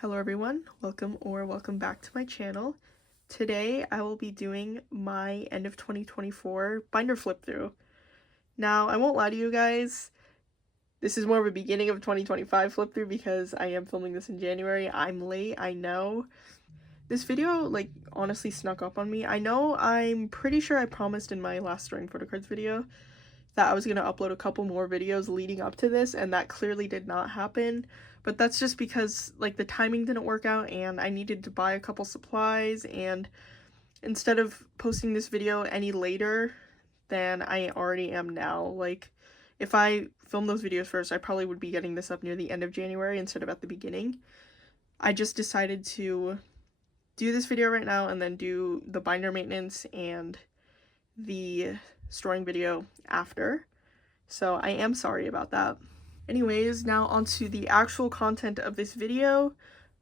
Hello everyone, welcome back to my channel. Today I will be doing my end of 2024 binder flip through. Now I won't lie to you guys, this is more of a beginning of 2025 flip through because I am filming this in January. I'm late, I know. This video honestly snuck up on me. I'm pretty sure I promised in my last storing photocards video that I was going to upload a couple more videos leading up to this, and that clearly did not happen. But that's just because the timing didn't work out and I needed to buy a couple supplies, and instead of posting this video any later than I already am now, if I filmed those videos first, I probably would be getting this up near the end of January instead of at the beginning. I just decided to do this video right now and then do the binder maintenance and the storing video after. So I am sorry about that. Anyways, now onto the actual content of this video.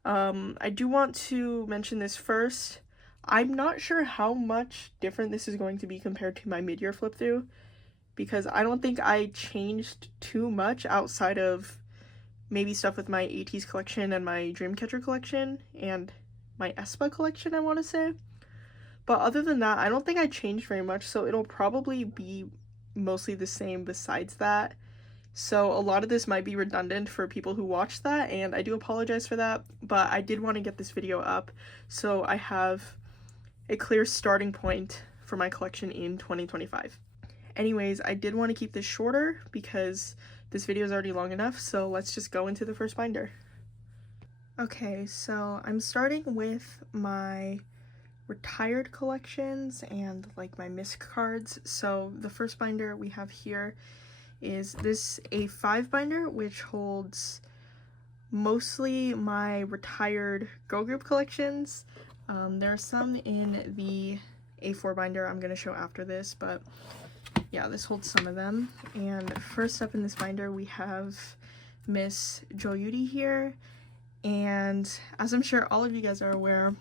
I do want to mention this first. I'm not sure how much different this is going to be compared to my mid-year flip through, because I don't think I changed too much outside of maybe stuff with my ateez collection and my dreamcatcher collection and my aespa collection, I want to say. But other than that, I don't think I changed very much, so it'll probably be mostly the same besides that. So a lot of this might be redundant for people who watch that, and I do apologize for that, but I did want to get this video up so I have a clear starting point for my collection in 2025. Anyways, I did want to keep this shorter because this video is already long enough, so let's just go into the first binder. Okay, so I'm starting with my retired collections and my misc cards. So the first binder we have here is this A5 binder, which holds mostly my retired girl group collections. There are some in the A4 binder I'm going to show after this, but yeah, this holds some of them. And first up in this binder we have Miss Yuri here, and as I'm sure all of you guys are aware,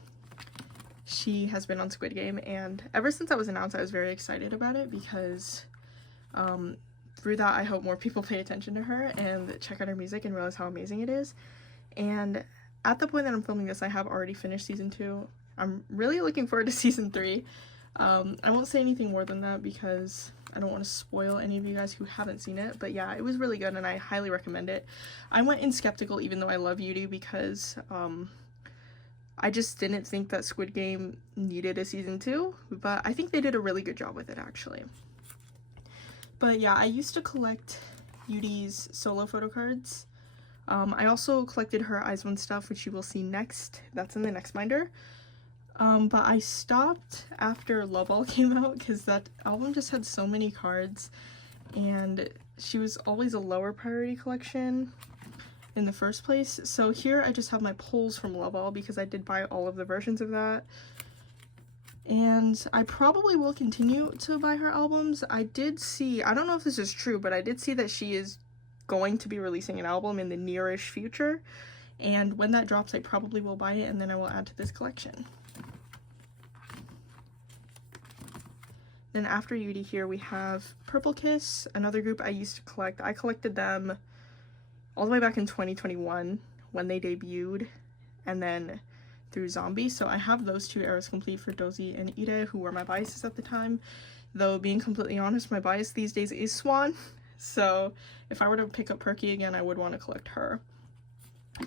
she has been on Squid Game, and ever since that was announced I was very excited about it because through that I hope more people pay attention to her and check out her music and realize how amazing it is. And at the point that I'm filming this, I have already finished season 2. I'm really looking forward to season 3. I won't say anything more than that because I don't want to spoil any of you guys who haven't seen it, but yeah, it was really good and I highly recommend it. I went in skeptical even though I love Yuri because I just didn't think that Squid Game needed a season 2, but I think they did a really good job with it actually. But yeah, I used to collect Yuri's solo photo cards. I also collected her ichillin stuff, which you will see next. That's in the next binder. But I stopped after Love All came out because that album just had so many cards, and she was always a lower priority collection in the first place. So here I just have my pulls from Love All because I did buy all of the versions of that. And I probably will continue to buy her albums. I did see, I don't know if this is true, but I did see that she is going to be releasing an album in the nearish future. And when that drops, I probably will buy it and then I will add to this collection. Then after Yuri here we have Purple Kiss, another group I used to collect. I collected them all the way back in 2021 when they debuted, and then through Zombie. So I have those two eras complete for Dozy and Ide, who were my biases at the time. Though being completely honest, my bias these days is Swan. So if I were to pick up Perky again, I would want to collect her.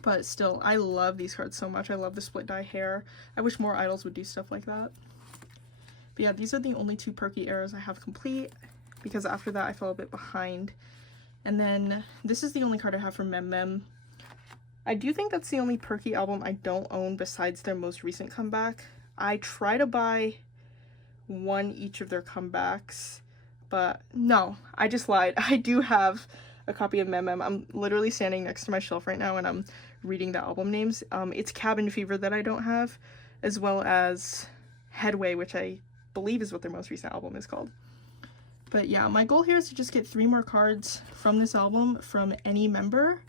But still, I love these cards so much. I love the split dye hair. I wish more idols would do stuff like that. But yeah, these are the only two Perky eras I have complete because after that I fell a bit behind. And then this is the only card I have from mem. I do think that's the only Perky album I don't own besides their most recent comeback. I try to buy one each of their comebacks, but no, I just lied. I do have a copy of mem. I'm literally standing next to my shelf right now and I'm reading the album names. It's Cabin Fever that I don't have, as well as Headway, which I believe is what their most recent album is called. But yeah, my goal here is to just get 3 more cards from this album from any member.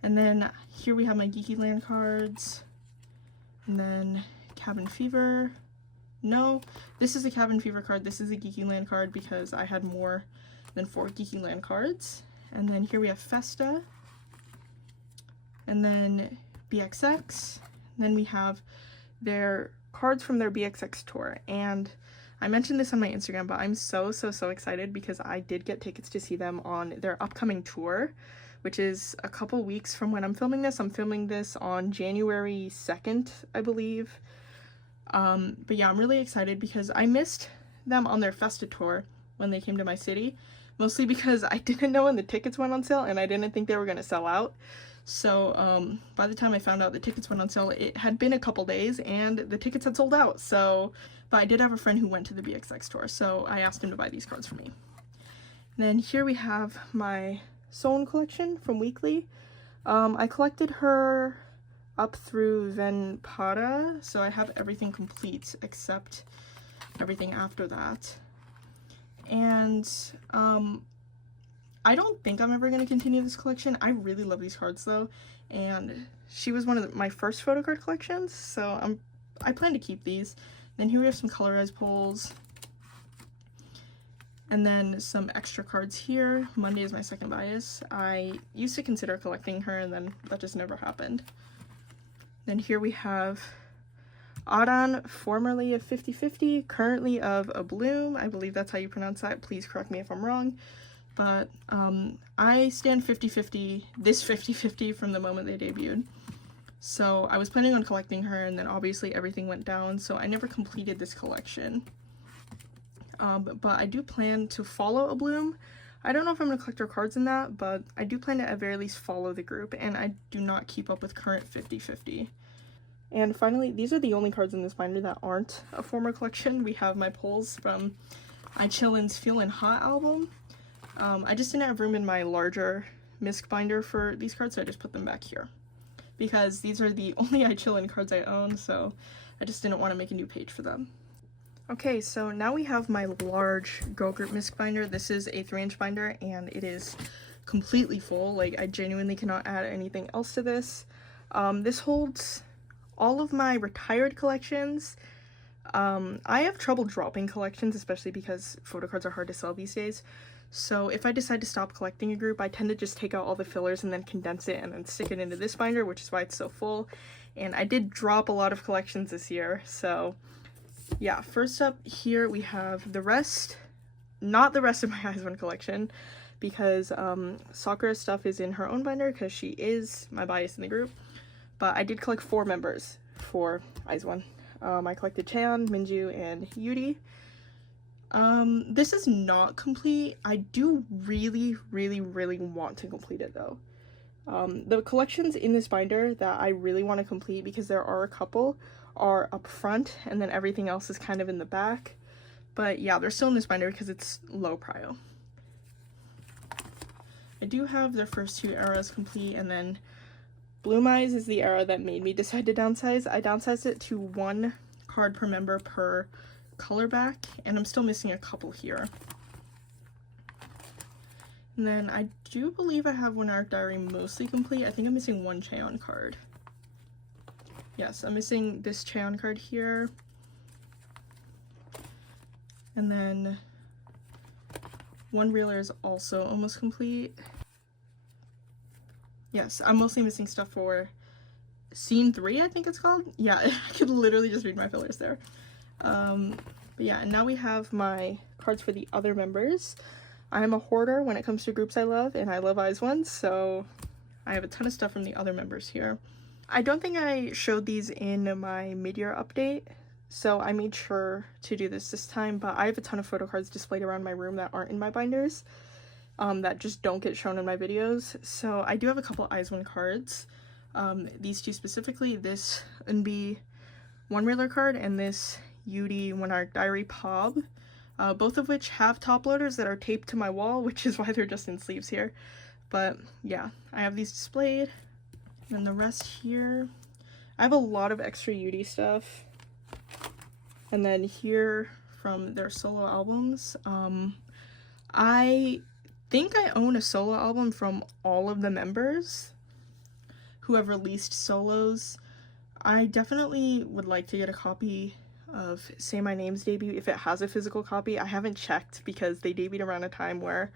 And then here we have my Geeky Land cards, and then Cabin Fever. No, this is a Cabin Fever card. This is a Geeky Land card because I had more than 4 Geeky Land cards. And then here we have Festa. And then BXX. Then we have their cards from their BXX tour, and I mentioned this on my Instagram, but I'm so excited because I did get tickets to see them on their upcoming tour, which is a couple weeks from when I'm filming this. I'm filming this on January 2nd, I believe. But yeah, I'm really excited because I missed them on their Festa tour when they came to my city, mostly because I didn't know when the tickets went on sale and I didn't think they were going to sell out. So by the time I found out the tickets went on sale, it had been a couple days and the tickets had sold out. So, but I did have a friend who went to the BXX tour, so I asked him to buy these cards for me. And then here we have my Seoin collection from Weekly. I collected her up through Venpada, so I have everything complete except everything after that. And I don't think I'm ever going to continue this collection. I really love these cards though, and she was one of my first photocard collections, so I plan to keep these. Then here we have some colorized pulls, and then some extra cards here. Monday is my second bias. I used to consider collecting her, and then that just never happened. Then here we have Adan, formerly of 50/50, currently of Ablume. I believe that's how you pronounce that. Please correct me if I'm wrong. But I stand 50/50, this 50/50 from the moment they debuted. So I was planning on collecting her, and then obviously everything went down, so I never completed this collection. But I do plan to follow Ablume. I don't know if I'm going to collect her cards in that, but I do plan to at very least follow the group, and I do not keep up with current 50/50. And finally, these are the only cards in this binder that aren't a former collection. We have my pulls from ichillin's Feelin' Hot album. I just didn't have room in my larger misc binder for these cards, so I just put them back here. Because these are the only ichillin cards I own, so I just didn't want to make a new page for them. Okay, so now we have my large girl group misc binder. This is a 3-inch binder, and it is completely full. Like, I genuinely cannot add anything else to this. This holds all of my retired collections. I have trouble dropping collections, especially because photocards are hard to sell these days. So if I decide to stop collecting a group, I tend to just take out all the fillers and then condense it and then stick it into this binder, which is why it's so full. And I did drop a lot of collections this year, so yeah. First up here we have the rest, not the rest of my IZ*ONE collection, because Sakura's stuff is in her own binder because she is my bias in the group. But I did collect 4 members for IZ*ONE. I collected Cheon, Minju, and Yuri. This is not complete. I do really want to complete it though. The collections in this binder that I really want to complete, because there are a couple, are up front, and then everything else is kind of in the back. But yeah, they're still in this binder because it's low prio. I do have their first 2 eras complete, and then Bloom Eyes is the era that made me decide to downsize. I downsized it to 1 card per member per color back, and I'm still missing a couple here. And then I do believe I have one Art Diary mostly complete. I think I'm missing 1 Cheon card. Yes, I'm missing this Cheon card here. And then 1 Reeler is also almost complete. Yes, I'm mostly missing stuff for Scene 3, I think it's called. Yeah, I could literally just read my fillers there. But yeah, and now we have my cards for the other members. I am a hoarder when it comes to groups I love, and I love IZ*ONE, so I have a ton of stuff from the other members here. I don't think I showed these in my mid-year update, so I made sure to do this time, but I have a ton of photo cards displayed around my room that aren't in my binders, that just don't get shown in my videos. So I do have a couple IZ*ONE cards. These 2 specifically, this Unbi 1 Reeler card and this Yuri 1 Art Diary Pob, both of which have top loaders that are taped to my wall, which is why they're just in sleeves here. But yeah, I have these displayed. And the rest here, I have a lot of extra Yuri stuff. And then here from their solo albums, I think I own a solo album from all of the members who have released solos. I definitely would like to get a copy of Say My Name's debut if it has a physical copy. I haven't checked because they debuted around a time where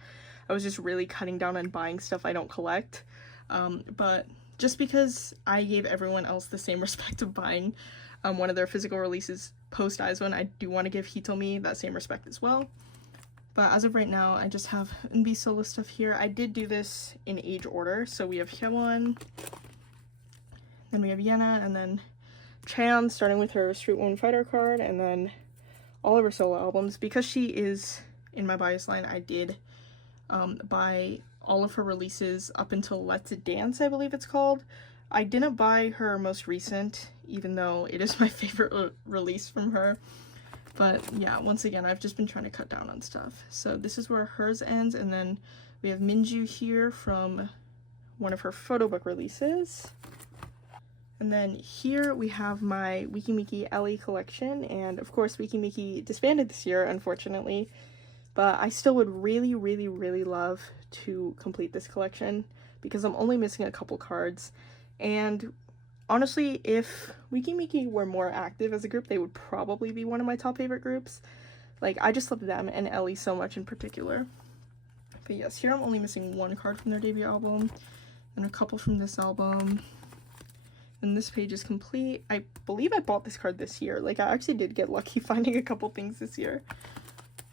I was just really cutting down on buying stuff I don't collect. But just because I gave everyone else the same respect of buying one of their physical releases post Aespa, I do want to give Hitomi that same respect as well. But as of right now, I just have NB solo stuff here. I did do this in age order, so we have Hyewon, then we have Yena, and then Chan, starting with her Street Woman Fighter card, and then all of her solo albums. Because she is in my bias line, I did buy all of her releases up until Let's Dance, I believe it's called. I didn't buy her most recent, even though it is my favorite release from her. But yeah, once again, I've just been trying to cut down on stuff. So this is where hers ends, and then we have Minju here from one of her photo book releases. And then here we have my weeki Ellie collection, and of course weeki disbanded this year, unfortunately. But I still would really, really, really love to complete this collection because I'm only missing a couple cards. And honestly, if weeki were more active as a group, they would probably be one of my top favorite groups. Like, I just love them and Ellie so much in particular. But yes, here I'm only missing one card from their debut album and a couple from this album. And this page is complete. I believe I bought this card this year. Like, I actually did get lucky finding a couple things this year.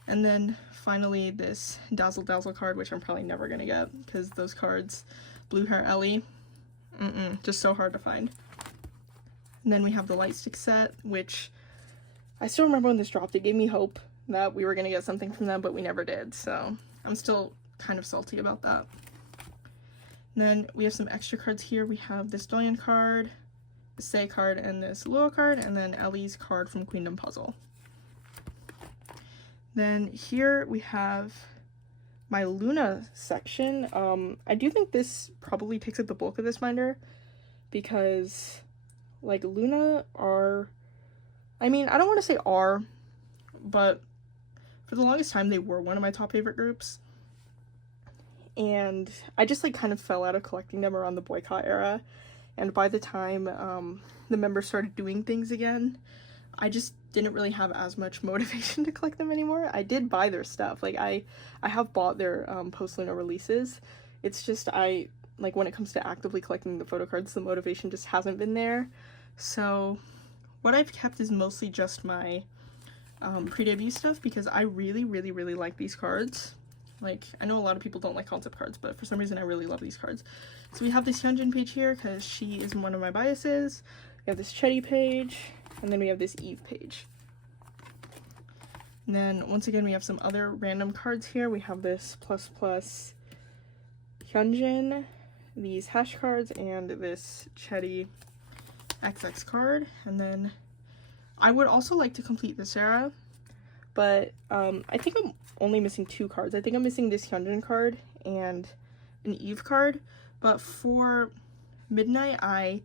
And then finally this Dazzle Dazzle card, which I'm probably never gonna get because those cards, Blue Hair Ellie, just so hard to find. And then we have the Light Stick set, which I still remember when this dropped. It gave me hope that we were gonna get something from them, but we never did. So I'm still kind of salty about that. And then we have some extra cards here. We have this Dollion card, the Say card, and this Lua card, and then Ellie's card from Queendom Puzzle. Then here we have my Loona section. I do think this probably takes up the bulk of this binder because, like, Loona are, I mean, I don't want to say are, but for the longest time they were one of my top favorite groups. And I just, like, kind of fell out of collecting them around the boycott era. And by the time the members started doing things again, I just didn't really have as much motivation to collect them anymore. I did buy their stuff. Like, I have bought their post-Loona releases. It's just, like, when it comes to actively collecting the photo cards, the motivation just hasn't been there. So what I've kept is mostly just my pre-debut stuff because I really, really, really like these cards. Like, I know a lot of people don't like concept cards, but for some reason I really love these cards. So we have this Hyunjin page here because she is one of my biases. We have this Chetty page, and then we have this Eve page. And then once again we have some other random cards here. We have this plus Hyunjin, these hash cards, and this Chetty XX card. And then I would also like to complete this era, but I think I'm only missing two cards. I think I'm missing this Hyunjin card and an Eve card, but for Midnight I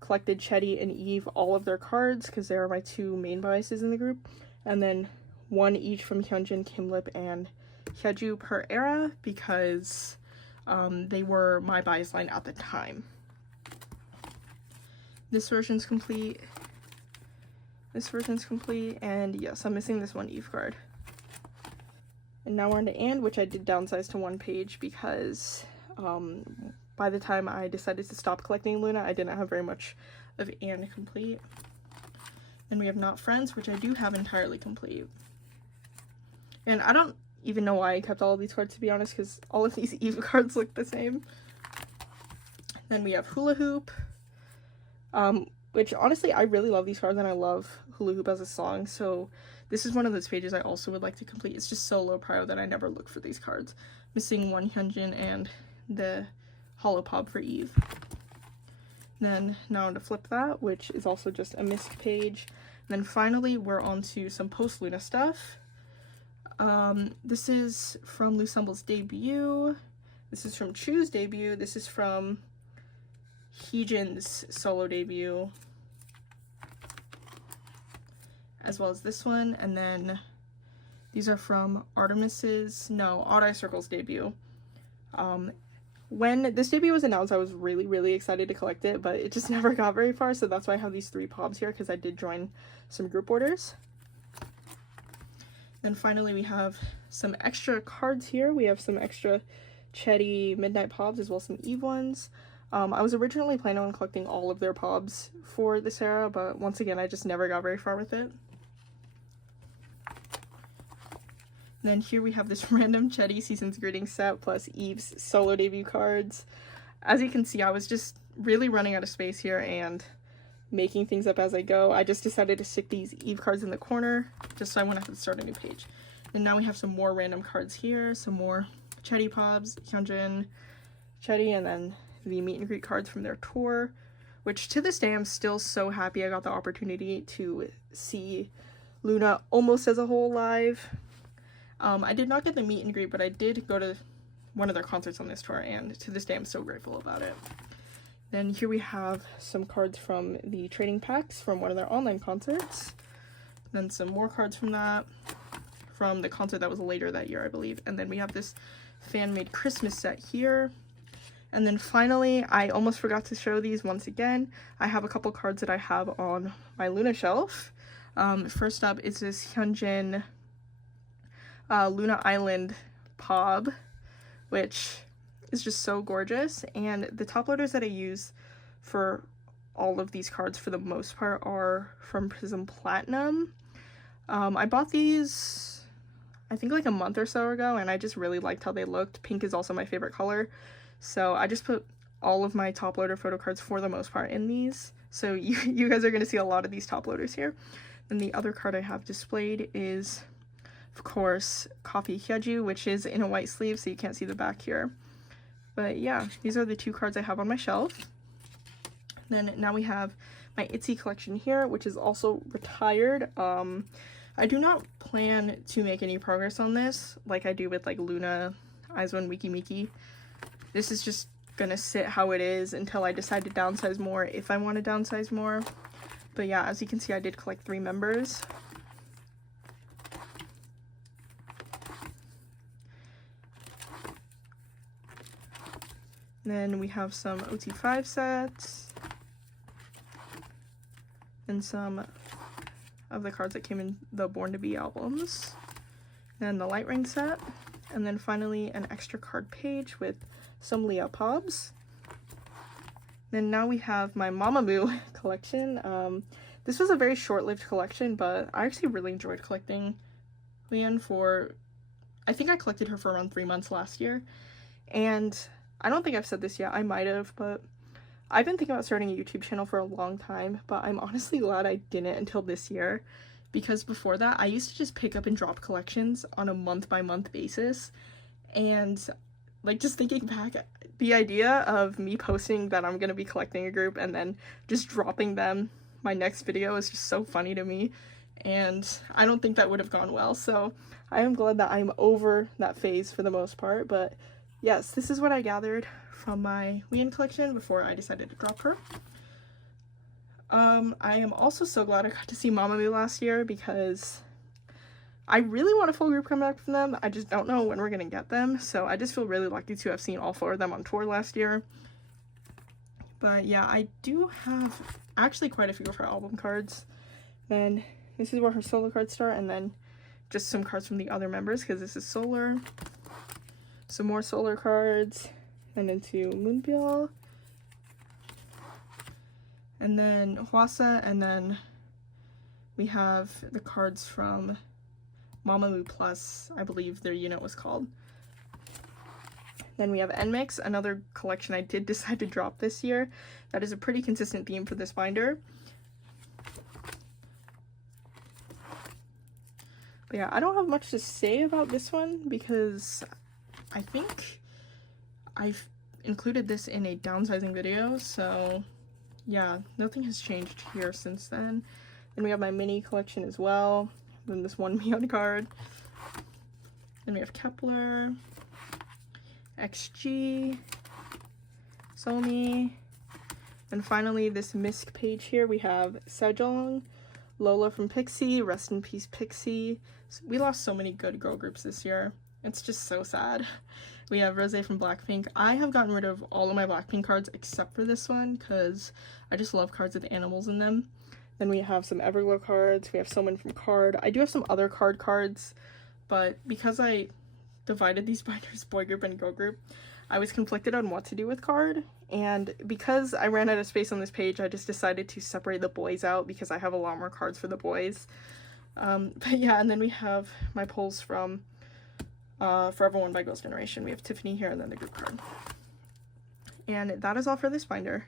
collected Chetty and Eve, all of their cards, because they are my two main biases in the group, and then one each from Hyunjin, Kimlip, and Hyeju per era, because they were my bias line at the time. This version's complete. This version's complete, and yes, I'm missing this one Eve card. And now we're on to And, which I did downsize to one page because by the time I decided to stop collecting Loona, I didn't have very much of And complete. Then we have Not Friends, which I do have entirely complete. And I don't even know why I kept all of these cards, to be honest, because all of these Eve cards look the same. Then we have Hula Hoop, which honestly I really love these cards and I love Hula Hoop as a song, so this is one of those pages I also would like to complete. It's just so low prio that I never look for these cards. Missing one Hyunjin and the Hollow Pop for Eve. Then now on to Flip That, which is also just a missed page. And then finally we're on to some post-Loona stuff. This is from Lusemble's debut. This is from Chu's debut. This is from Heejin's solo debut, as well as this one. And then these are from Odd Eye Circle's debut. When this debut was announced, I was really, really excited to collect it, but it just never got very far, so that's why I have these 3 pobs here, because I did join some group orders. Then finally we have some extra cards here. We have some extra Chetty Midnight pobs, as well as some Eve ones. I was originally planning on collecting all of their pobs for this era, but once again, I just never got very far with it. Then here we have this random Chetty Season's Greetings set plus Eve's solo debut cards. As you can see, I was just really running out of space here and making things up as I go. I just decided to stick these Eve cards in the corner just so I wouldn't have to start a new page. And now we have some more random cards here, some more Chetty pobs, Hyunjin, Chetty, and then the meet and greet cards from their tour, which to this day I'm still so happy I got the opportunity to see Loona almost as a whole live. I did not get the meet and greet, but I did go to one of their concerts on this tour, and to this day I'm so grateful about it. Then here we have some cards from the trading packs from one of their online concerts. Then some more cards from that, from the concert that was later that year, I believe. And then we have this fan-made Christmas set here. And then finally, I almost forgot to show these once again. I have a couple cards that I have on my Loona shelf. First up is this Hyunjin Loona Island Pob, which is just so gorgeous. And the top loaders that I use for all of these cards for the most part are from Prism Platinum. I bought these I think like a month or so ago, and I just really liked how they looked. Pink is also my favorite color, so I just put all of my top loader photo cards for the most part in these, so you guys are going to see a lot of these top loaders here. And the other card I have displayed is, of course, Coffee Hyaju, which is in a white sleeve, so you can't see the back here. But yeah, these are the two cards I have on my shelf. Then now we have my Itzy collection here, which is also retired. I do not plan to make any progress on this like I do with like Loona, ichillin, weki. This is just gonna sit how it is until I decide to downsize more, if I want to downsize more. But yeah, as you can see, I did collect 3 members. Then we have some OT5 sets and some of the cards that came in the Born to Be albums. Then the light ring set, and then finally an extra card page with some Leah Pobs. Then now we have my Mamamoo collection. This was a very short-lived collection, but I actually really enjoyed collecting Leon for, I think I collected her for around 3 months last year. And I don't think I've said this yet, I might have, but I've been thinking about starting a YouTube channel for a long time, but I'm honestly glad I didn't until this year, because before that, I used to just pick up and drop collections on a month-by-month basis, and like just thinking back, the idea of me posting that I'm going to be collecting a group and then just dropping them my next video is just so funny to me, and I don't think that would have gone well, so I am glad that I'm over that phase for the most part. But yes, this is what I gathered from my Leon collection before I decided to drop her. I am also so glad I got to see Mamamoo last year, because I really want a full group come back from them. I just don't know when we're gonna get them, so I just feel really lucky to have seen all 4 of them on tour last year. But yeah, I do have actually quite a few of her album cards. Then this is where her solo cards start, and then just some cards from the other members, because this is Solar. Some more Solar cards, and into Moonbyul, and then Hwasa, and then we have the cards from Mamamoo Plus, I believe their unit was called. Then we have nmixx, another collection I did decide to drop this year. That is a pretty consistent theme for this binder. But yeah, I don't have much to say about this one, because I think I've included this in a downsizing video, so yeah, nothing has changed here since then. Then we have my mini collection as well, then this one Mion card. Then we have Kepler, XG, Somi, and finally this Misk page here. We have Sejong, Lola from Pixie, rest in peace Pixie. We lost so many good girl groups this year. It's just so sad. We have Rosé from Blackpink. I have gotten rid of all of my Blackpink cards except for this one, because I just love cards with animals in them. Then we have some Everglow cards. We have Someone from Card. I do have some other cards, but because I divided these binders boy group and girl group, I was conflicted on what to do with card, and because I ran out of space on this page, I just decided to separate the boys out because I have a lot more cards for the boys. But yeah, and then we have my pulls from Forever One by Girls' Generation. We have Tiffany here and then the group card. And that is all for this binder.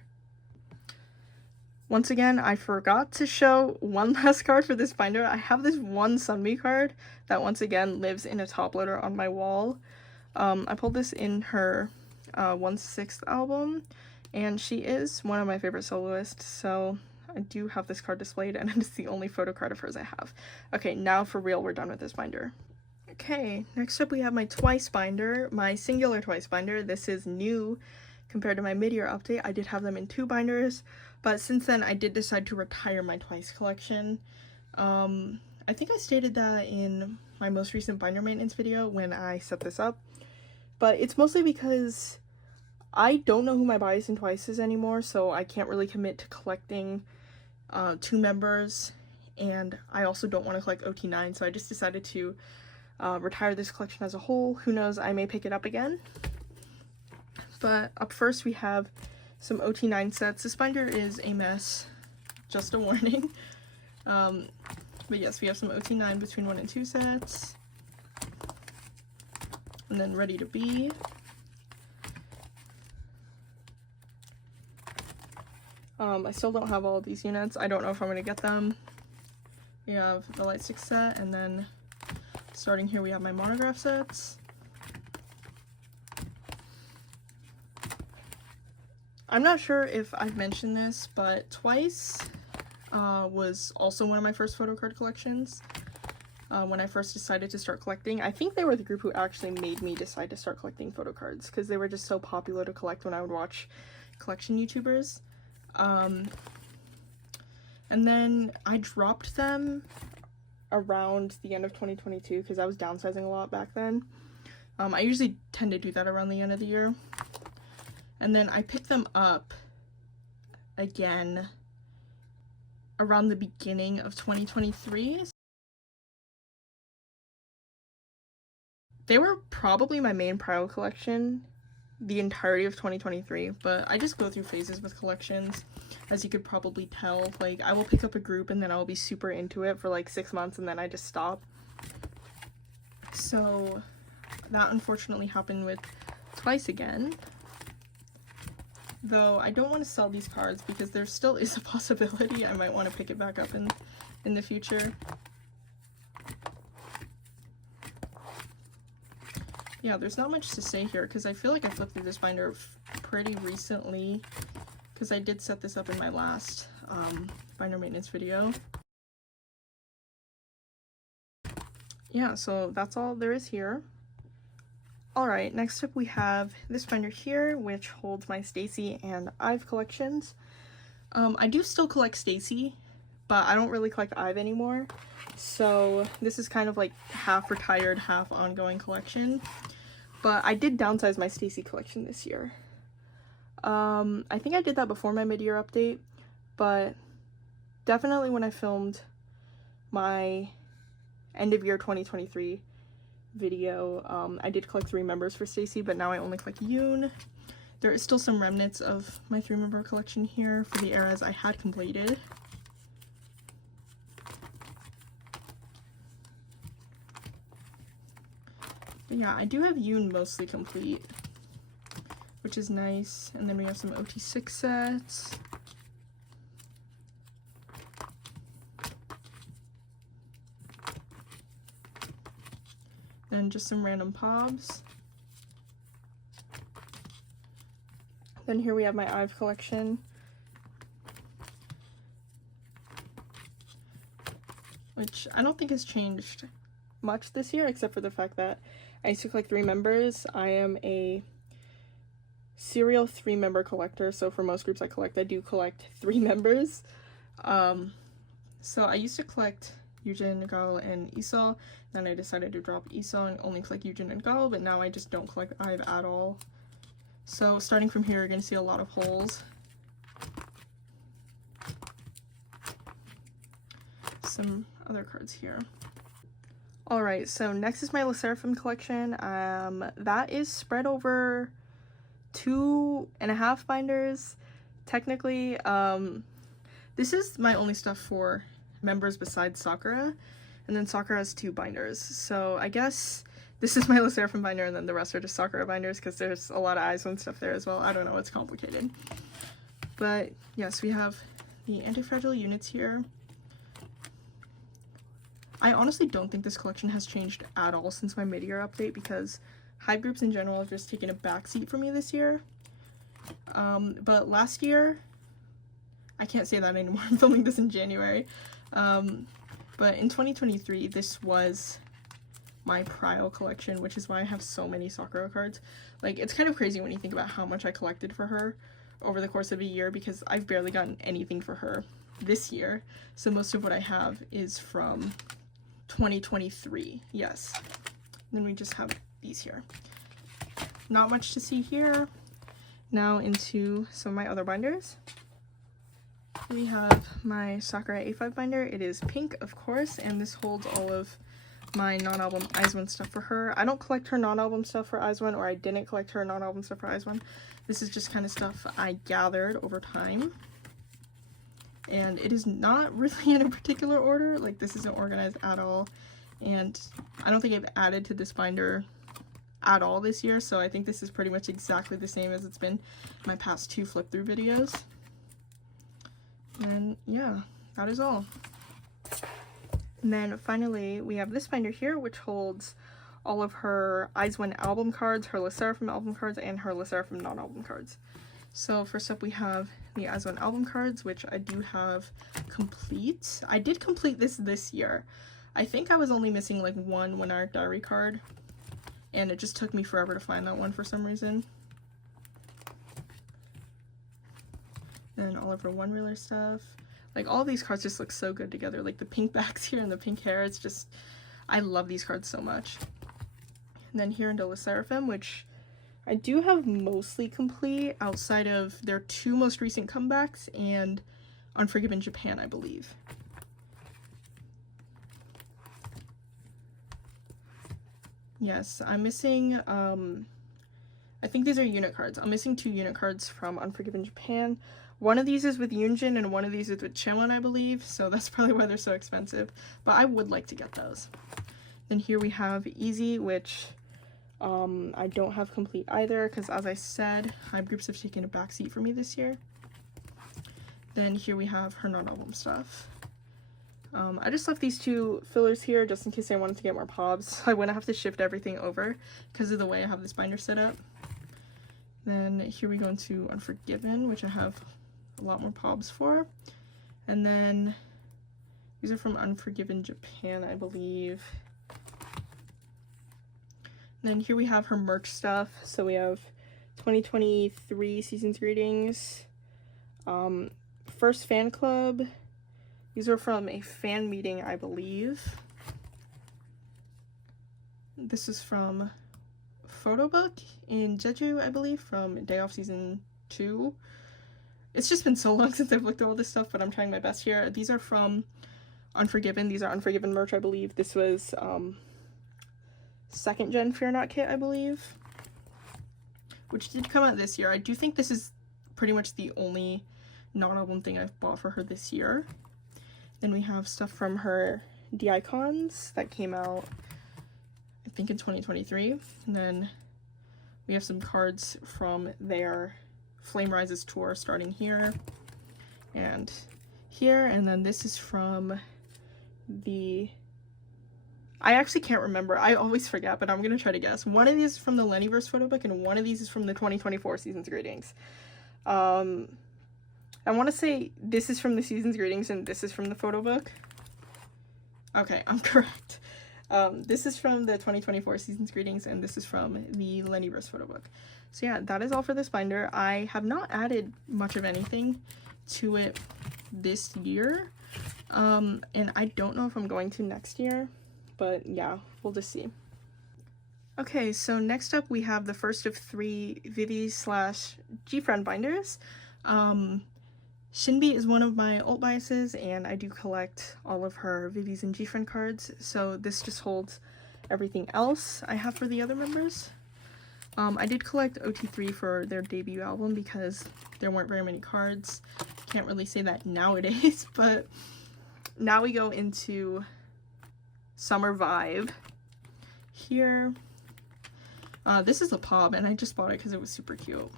Once again, I forgot to show one last card for this binder. I have this one sinb card that once again lives in a top loader on my wall. I pulled this in her 1/6 album, and she is one of my favorite soloists, so I do have this card displayed, and it's the only photo card of hers I have. Okay, now for real, we're done with this binder. Okay, next up we have my twice binder, my singular twice binder. This is new compared to my mid-year update. I did have them in 2 binders, but since then I did decide to retire my twice collection. I think I stated that in my most recent binder maintenance video when I set this up, but it's mostly because I don't know who my bias in twice is anymore, so I can't really commit to collecting 2 members, and I also don't want to collect OT9, so I just decided to retire this collection as a whole. Who knows, I may pick it up again. But up first we have some OT9 sets. This binder is a mess, just a warning. But yes, we have some OT9 between 1 and 2 sets. And then Ready to Be. I still don't have all of these units. I don't know if I'm going to get them. We have the Light 6 set, and then starting here we have my monograph sets. I'm not sure if I've mentioned this, but Twice was also one of my first photo card collections when I first decided to start collecting. I think they were the group who actually made me decide to start collecting photo cards because they were just so popular to collect when I would watch collection YouTubers. And then I dropped them around the end of 2022 because I was downsizing a lot back then. I usually tend to do that around the end of the year. And then I picked them up again around the beginning of 2023. They were probably my main prio collection the entirety of 2023, but I just go through phases with collections, as you could probably tell. Like, I will pick up a group and then I'll be super into it for like 6 months and then I just stop. So that unfortunately happened with Twice again. Though I don't want to sell these cards because there still is a possibility I might want to pick it back up in the future. Yeah, there's not much to say here because I feel like I flipped through this binder pretty recently because I did set this up in my last binder maintenance video. Yeah, so that's all there is here. Alright, next up we have this binder here, which holds my stayc and IVE collections. I do still collect stayc, but I don't really collect IVE anymore. So this is kind of like half retired, half ongoing collection. But I did downsize my stayc collection this year. I think I did that before my mid-year update, but definitely when I filmed my end of year 2023 video, I did collect 3 members for stayc, but now I only collect Yoon. There is still some remnants of my 3-member collection here for the eras I had completed. But yeah, I do have Yoon mostly complete, which is nice. And then we have some OT6 sets. Then just some random pobs. Then here we have my IVE collection. Which I don't think has changed much this year, except for the fact that I used to collect 3 members. I am a serial 3-member collector, so for most groups I collect, I do collect 3 members. So I used to collect Yoohyeon, Gal, and Isol. Then I decided to drop Isol and only collect Yoohyeon and Gal, but now I just don't collect IVE at all. So starting from here, you're going to see a lot of holes. Some other cards here. Alright, so next is my lsrfm collection. That is spread over 2.5 binders, technically. This is my only stuff for members besides Sakura, and then Sakura has 2 binders. So I guess this is my lsrfm binder, and then the rest are just Sakura binders because there's a lot of ichillin stuff there as well. I don't know, it's complicated. But yes, we have the anti-fragile units here. I honestly don't think this collection has changed at all since my mid-year update because Hive groups in general have just taken a backseat for me this year. But last year, I can't say that anymore, I'm filming this in January. But in 2023, this was my Prio collection, which is why I have so many Sakura cards. Like, it's kind of crazy when you think about how much I collected for her over the course of a year because I've barely gotten anything for her this year. So most of what I have is from 2023, yes. Then we just have these here. Not much to see here. Now into some of my other binders. We have my Sakura A5 binder. It is pink, of course, and this holds all of my non-album ichillin stuff for her. I don't collect her non-album stuff for ichillin, or I didn't collect her non-album stuff for ichillin. This is just kind of stuff I gathered over time. And it is not really in a particular order. Like, this isn't organized at all. And I don't think I've added to this binder at all this year, so I think this is pretty much exactly the same as it's been my past 2 flip through videos. And yeah, that is all. And then finally we have this binder here, which holds all of her ichillin album cards, her lsrfm album cards, and her lsrfm non-album cards. So first up we have the ichillin album cards, which I do have complete. I did complete this year. I think I was only missing like 1 One Art Diary card, and it just took me forever to find that one for some reason. Then all of her one reeler stuff. Like, all these cards just look so good together. Like the pink backs here and the pink hair, it's just, I love these cards so much. And then here into lsrfm, which I do have mostly complete outside of their 2 most recent comebacks and Unforgiven Japan, I believe. Yes, I'm missing, I think these are unit cards. I'm missing 2 unit cards from Unforgiven Japan. One of these is with Yoonjin and one of these is with Chaewon, I believe, so that's probably why they're so expensive, but I would like to get those. Then here we have Itzy, which I don't have complete either, because as I said, Hive groups have taken a backseat for me this year. Then here we have her non-album stuff. I just left these 2 fillers here just in case I wanted to get more pobs. I wouldn't have to shift everything over because of the way I have this binder set up. Then here we go into Unforgiven, which I have a lot more pobs for. And then these are from Unforgiven Japan, I believe. And then here we have her merch stuff. So we have 2023 Season's Greetings, First Fan Club. These are from a fan meeting, I believe. This is from Photobook in Jeju, I believe, from Day Off Season 2. It's just been so long since I've looked at all this stuff, but I'm trying my best here. These are from Unforgiven. These are Unforgiven merch, I believe. This was 2nd gen Fear Not kit, I believe, which did come out this year. I do think this is pretty much the only non-album thing I've bought for her this year. Then we have stuff from her D-Icons that came out, I think, in 2023. And then we have some cards from their Flame Rises tour starting here and here. And then this is from the... I actually can't remember. I always forget, but I'm going to try to guess. One of these is from the Lennyverse photo book, and one of these is from the 2024 Season's Greetings. I want to say this is from the Season's Greetings and this is from the photo book. Okay, I'm correct. This is from the 2024 Season's Greetings and this is from the Lennyverse photo book. So yeah, that is all for this binder. I have not added much of anything to it this year. And I don't know if I'm going to next year, but yeah, we'll just see. Okay, so next up we have the first of 3 viviz / gfriend binders. Sinb is one of my alt biases, and I do collect all of her viviz and gfriend cards, so this just holds everything else I have for the other members. I did collect OT3 for their debut album because there weren't very many cards. Can't really say that nowadays, but now we go into Summer Vibe. Here, this is a pop, and I just bought it because it was super cute.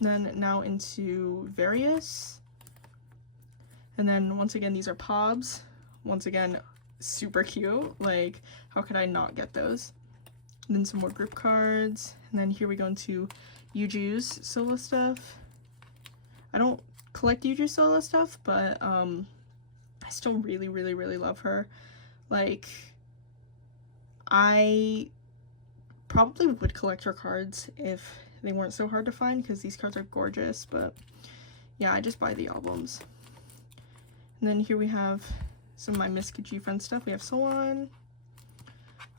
Then now into Various. And then once again, these are pobs. Once again, super cute. Like, how could I not get those? And then some more group cards. And then here we go into Yuju's solo stuff. I don't collect Yuju's solo stuff, but I still really, really, really love her. Like, I probably would collect her cards if they weren't so hard to find, because these cards are gorgeous. But yeah, I just buy the albums. And then here we have some of my mixed gfriend stuff. We have Soan,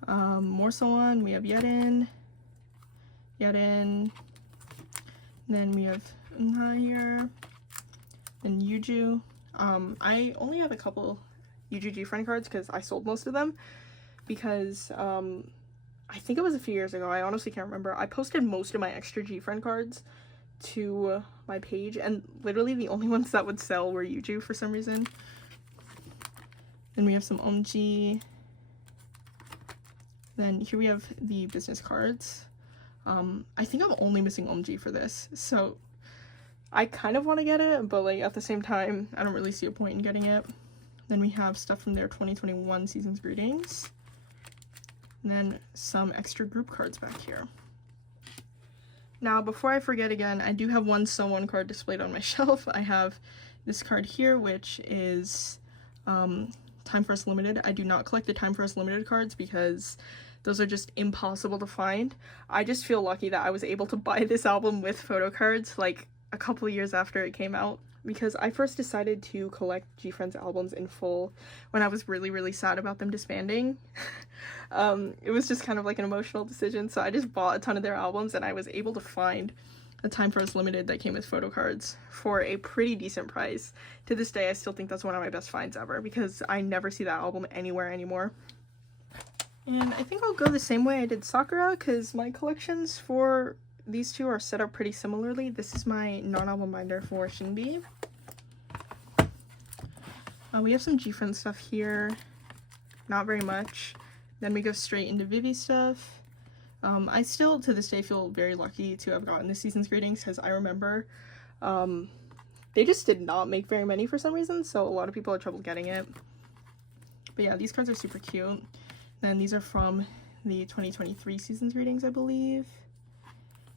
more Soan, we have Yeden, and then we have Unha here, and Yuju. I only have a couple Yuju gfriend cards because I sold most of them, because I think it was a few years ago, I honestly can't remember, I posted most of my extra gfriend cards to my page, and literally the only ones that would sell were Yuju for some reason. Then we have some Omji. Then here we have the business cards. I think I'm only missing Omji for this, so I kind of want to get it, but like at the same time I don't really see a point in getting it. Then we have stuff from their 2021 season's greetings, and then some extra group cards back here. Now, before I forget again, I do have one Someone card displayed on my shelf. I have this card here, which is Time for Us Limited. I do not collect the Time for Us Limited cards because those are just impossible to find. I just feel lucky that I was able to buy this album with photocards like a couple of years after it came out, because I first decided to collect gfriend's albums in full when I was really, really sad about them disbanding. It was just kind of like an emotional decision, so I just bought a ton of their albums, and I was able to find a Time for Us Limited that came with photocards for a pretty decent price. To this day, I still think that's one of my best finds ever, because I never see that album anywhere anymore. And I think I'll go the same way I did Sakura, because my collections for these two are set up pretty similarly. This is my non-album binder for sinb. We have some gfriend stuff here, not very much. Then we go straight into viviz stuff. I still, to this day, feel very lucky to have gotten this season's greetings, because I remember they just did not make very many for some reason, so a lot of people had trouble getting it. But yeah, these cards are super cute. Then these are from the 2023 season's greetings, I believe.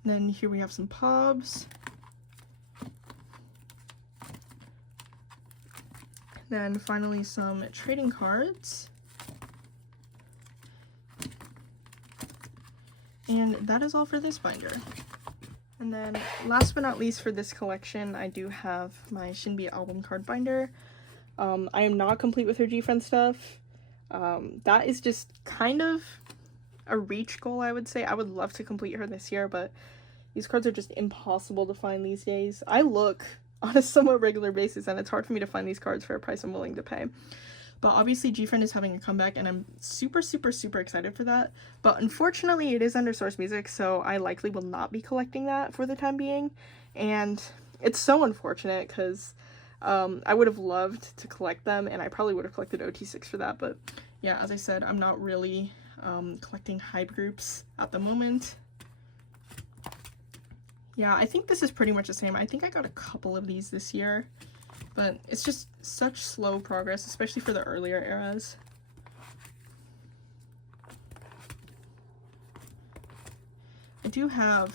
Then here we have some pobs. Then finally some trading cards. And that is all for this binder. And then last but not least for this collection, I do have my sinb album card binder. I am not complete with her gfriend stuff. That is just kind of a reach goal, I would say. I would love to complete her this year, but these cards are just impossible to find these days. I look on a somewhat regular basis, and it's hard for me to find these cards for a price I'm willing to pay. But obviously gfriend is having a comeback, and I'm super, super, super excited for that. But unfortunately, it is under Source Music, so I likely will not be collecting that for the time being. And it's so unfortunate, because I would have loved to collect them, and I probably would have collected OT6 for that. But yeah, as I said, I'm not really collecting hype groups at the moment. Yeah, I think this is pretty much the same. I think I got a couple of these this year, but it's just such slow progress, especially for the earlier eras. I do have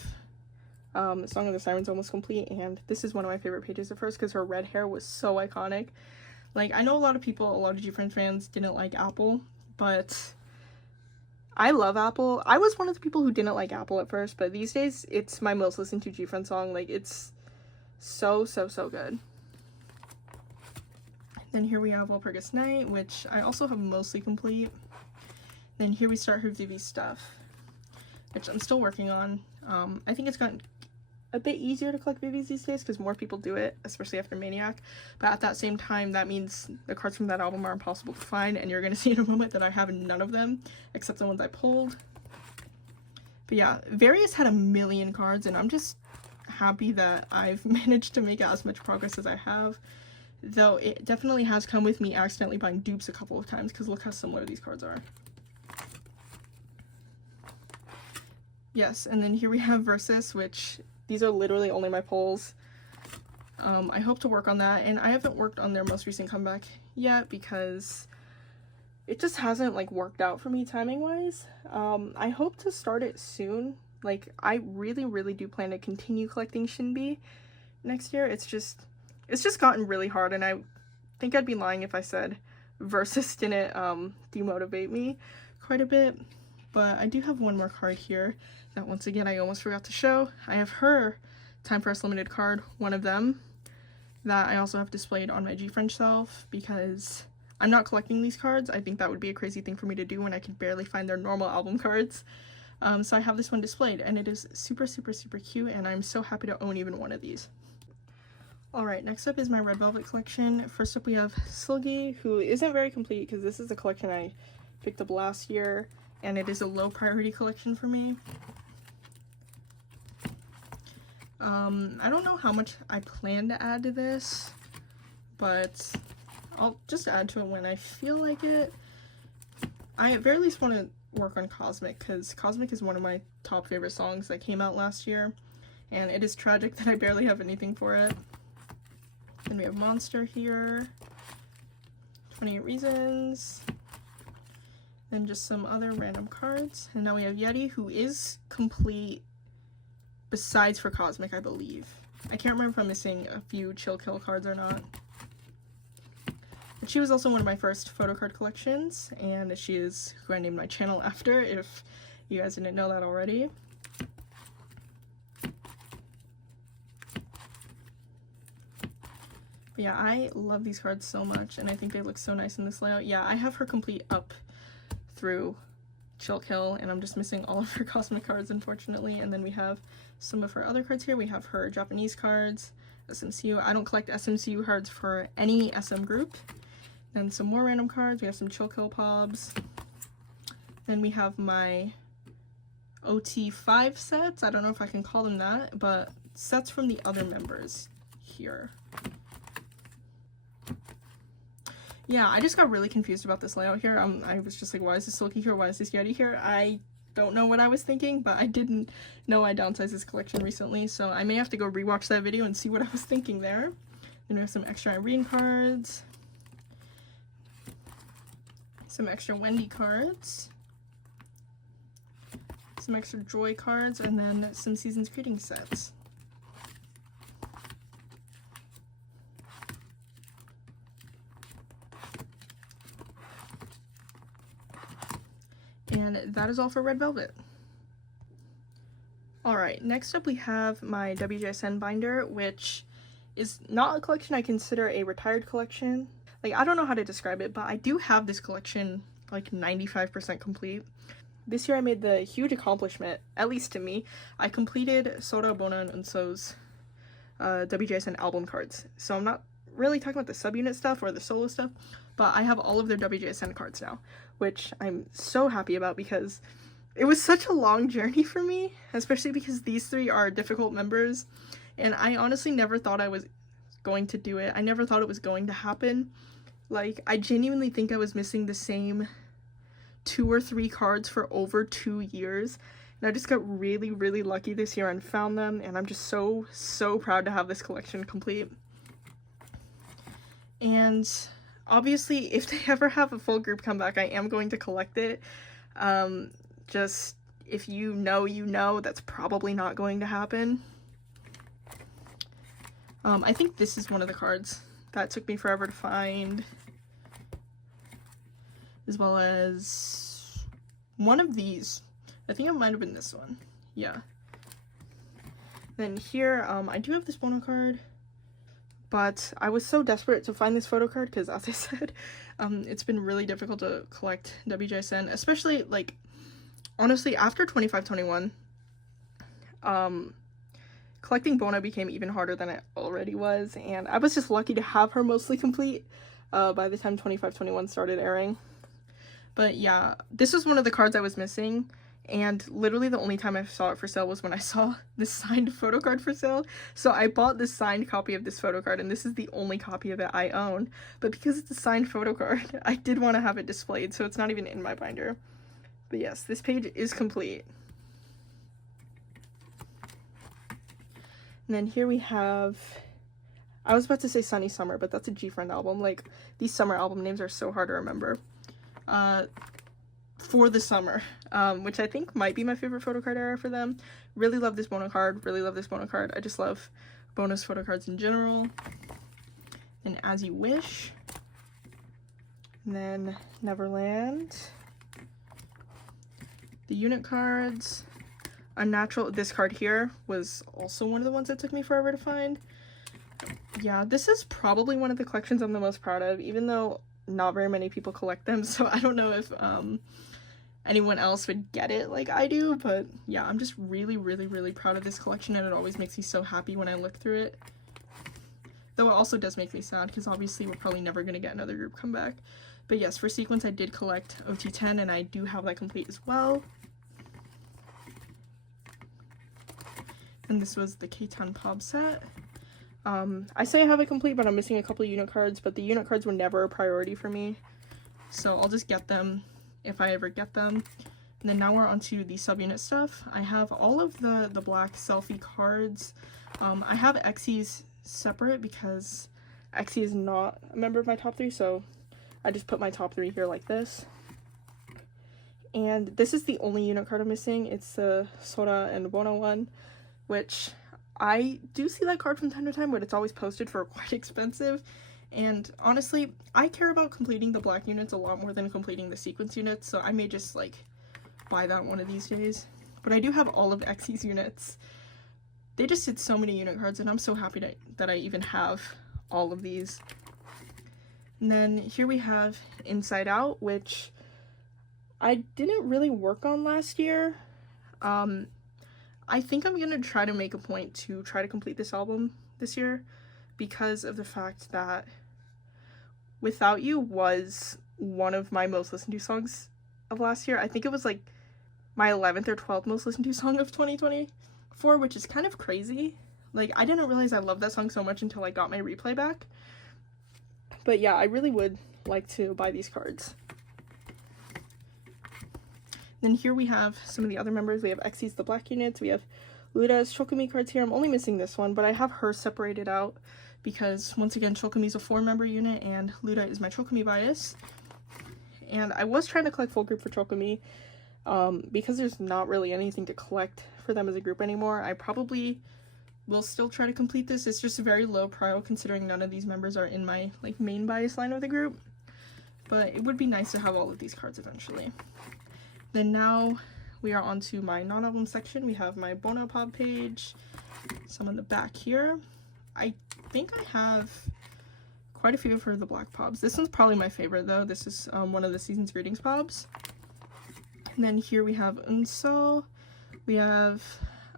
Song of the Siren's almost complete, and this is one of my favorite pages of hers because her red hair was so iconic. Like, I know a lot of people, a lot of gfriend fans didn't like Apple, but I love Apple. I was one of the people who didn't like Apple at first, but these days it's my most listened to gfriend song. Like, it's so, so, so good. Then here we have Walpurgis Night, which I also have mostly complete. Then here we start her viviz stuff, which I'm still working on. I think it's gotten a bit easier to collect viviz these days because more people do it, especially after Maniac. But at that same time, that means the cards from that album are impossible to find, and you're going to see in a moment that I have none of them, except the ones I pulled. But yeah, Various had a million cards, and I'm just happy that I've managed to make as much progress as I have. Though it definitely has come with me accidentally buying dupes a couple of times, because look how similar these cards are. Yes, and then here we have Versus, which these are literally only my polls. I hope to work on that, and I haven't worked on their most recent comeback yet because it just hasn't like worked out for me timing wise. I hope to start it soon. Like, I really do plan to continue collecting sinb next year. It's just gotten really hard, and I think I'd be lying if I said Versus didn't demotivate me quite a bit. But I do have one more card here that once again I almost forgot to show. I have her Time Press Limited card, one of them, that I also have displayed on my gfriend shelf because I'm not collecting these cards. I think that would be a crazy thing for me to do when I could barely find their normal album cards. So I have this one displayed, and it is super cute, and I'm so happy to own even one of these. Alright, next up is my Red Velvet collection. First up we have Seulgi, who isn't very complete because this is a collection I picked up last year, and it is a low priority collection for me. I don't know how much I plan to add to this, but I'll just add to it when I feel like it. I at very least want to work on Cosmic, because Cosmic is one of my top favorite songs that came out last year, and it is tragic that I barely have anything for it. Then we have Monster here, 28 Reasons, then just some other random cards, and now we have Yeti, who is complete besides for Cosmic, I believe. I can't remember if I'm missing a few Chill Kill cards or not. But she was also one of my first photocard collections, and she is who I named my channel after, if you guys didn't know that already. But yeah, I love these cards so much, and I think they look so nice in this layout. Yeah, I have her complete up through Chill Kill, and I'm just missing all of her Cosmic cards, unfortunately. And then we have some of her other cards here. We have her Japanese cards, SMCU. I don't collect SMCU cards for any SM group. Then some more random cards. We have some Chill Kill Pobs. Then we have my OT5 sets. I don't know if I can call them that, but sets from the other members here. Yeah, I just got really confused about this layout here. I was just like, why is this Seulgi here? Why is this Yeti here? I don't know what I was thinking, but I didn't know I downsized this collection recently, so I may have to go rewatch that video and see what I was thinking there. Then we have some extra Irene cards, some extra Wendy cards, some extra Joy cards, and then some Seasons Greetings sets. And that is all for Red Velvet. Alright, next up we have my wjsn binder, which is not a collection I consider a retired collection. Like, I don't know how to describe it, but I do have this collection like 95% complete. This year I made the huge accomplishment, at least to me. I completed Sora, Bona, and Unso's wjsn album cards. So I'm not really talking about the subunit stuff or the solo stuff, but I have all of their wjsn cards now, which I'm so happy about because it was such a long journey for me, especially because these three are difficult members, and I honestly never thought I was going to do it. I never thought it was going to happen. Like, I genuinely think I was missing the same 2 or 3 cards for over 2 years, and I just got really lucky this year and found them, and I'm just so proud to have this collection complete. And obviously, if they ever have a full group comeback, I am going to collect it. Just, if you know, that's probably not going to happen. I think this is one of the cards that took me forever to find, as well as one of these. I think it might have been this one. Yeah. Then here, I do have this Bono card, but I was so desperate to find this photo card because, as I said, it's been really difficult to collect wjsn, especially, like, honestly, after 25-21, collecting Bona became even harder than it already was, and I was just lucky to have her mostly complete by the time 25-21 started airing. But yeah, this was one of the cards I was missing, and literally the only time I saw it for sale was when I saw the signed photocard for sale. So I bought this signed copy of this photocard, and this is the only copy of it I own. But because it's a signed photocard, I did want to have it displayed, so it's not even in my binder. But yes, this page is complete. And then here we have, I was about to say Sunny Summer, but that's a gfriend album. Like, these summer album names are so hard to remember. For the Summer, which I think might be my favorite photocard era for them. Really love this bono card, really love this bono card. I just love bonus photocards in general. And As You Wish. And then Neverland. The unit cards. Unnatural, this card here was also one of the ones that took me forever to find. Yeah, this is probably one of the collections I'm the most proud of, even though not very many people collect them, so I don't know if anyone else would get it like I do, but yeah, I'm just really proud of this collection, and it always makes me so happy when I look through it. Though it also does make me sad, because obviously we're probably never going to get another group comeback. But yes, for sequence I did collect OT10, and I do have that complete as well. And this was the K-Town Pop set. I say I have it complete, but I'm missing a couple of unit cards, but the unit cards were never a priority for me. So I'll just get them if I ever get them. And then now we're onto the subunit stuff. I have all of the black selfie cards. I have Xyz separate because Xyz is not a member of my top 3, so I just put my top 3 here like this. And this is the only unit card I'm missing. It's the Sora and Bono one, which I do see that card from time to time, but it's always posted for quite expensive. And honestly, I care about completing the black units a lot more than completing the sequence units, so I may just like buy that one of these days. But I do have all of Xyz units. They just did so many unit cards, and I'm so happy that I even have all of these. And then here we have Inside Out, which I didn't really work on last year. I think I'm going to try to make a point to try to complete this album this year, because of the fact that Without You was one of my most listened to songs of last year. I think it was like my 11th or 12th most listened to song of 2024, which is kind of crazy. Like, I didn't realize I loved that song so much until I got my replay back. But yeah, I really would like to buy these cards. Then here we have some of the other members. We have Xyz, the black units. We have Luda's Chokumi cards here. I'm only missing this one, but I have her separated out because, once again, Chokumi's a 4-member unit, and Luda is my Chokumi bias. And I was trying to collect full group for Chokumi, because there's not really anything to collect for them as a group anymore. I probably will still try to complete this. It's just a very low prio considering none of these members are in my like main bias line of the group. But it would be nice to have all of these cards eventually. Then now we are on to my non-album section. We have my Bono Pop page, some on the back here. I think I have quite a few of the black pobs. This one's probably my favorite though. This is one of the Season's Greetings pobs. And then here we have Unso. We have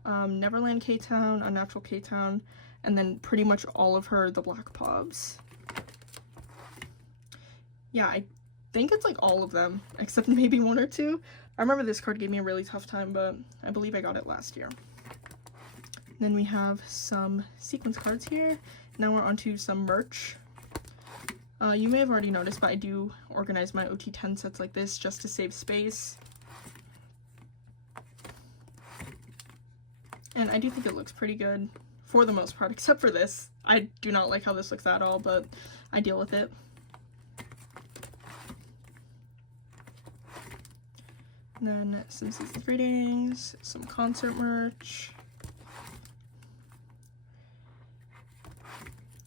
Neverland K-Town, Unnatural K-Town, and then pretty much all of the black pobs. Yeah, I think it's like all of them, except maybe 1 or 2. I remember this card gave me a really tough time, but I believe I got it last year. Then we have some sequence cards here. Now we're onto some merch. You may have already noticed, but I do organize my OT10 sets like this just to save space. And I do think it looks pretty good for the most part, except for this. I do not like how this looks at all, but I deal with it. And then some Season's Greetings, some concert merch,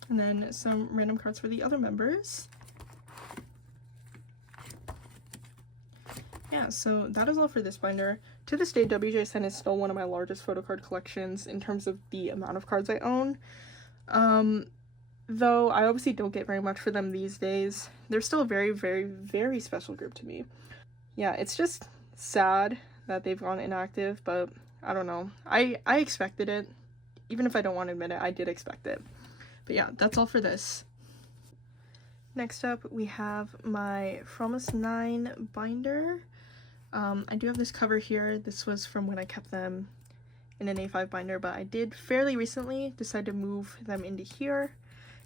and then some random cards for the other members. Yeah, so that is all for this binder. To this day, wjsn is still one of my largest photocard collections in terms of the amount of cards I own. Though I obviously don't get very much for them these days, they're still a very special group to me. Yeah, it's just sad that they've gone inactive, but I don't know. I expected it. Even if I don't want to admit it, I did expect it. But yeah, that's all for this. Next up, we have my From Us 9 binder. I do have this cover here. This was from when I kept them in an A5 binder, but I did fairly recently decide to move them into here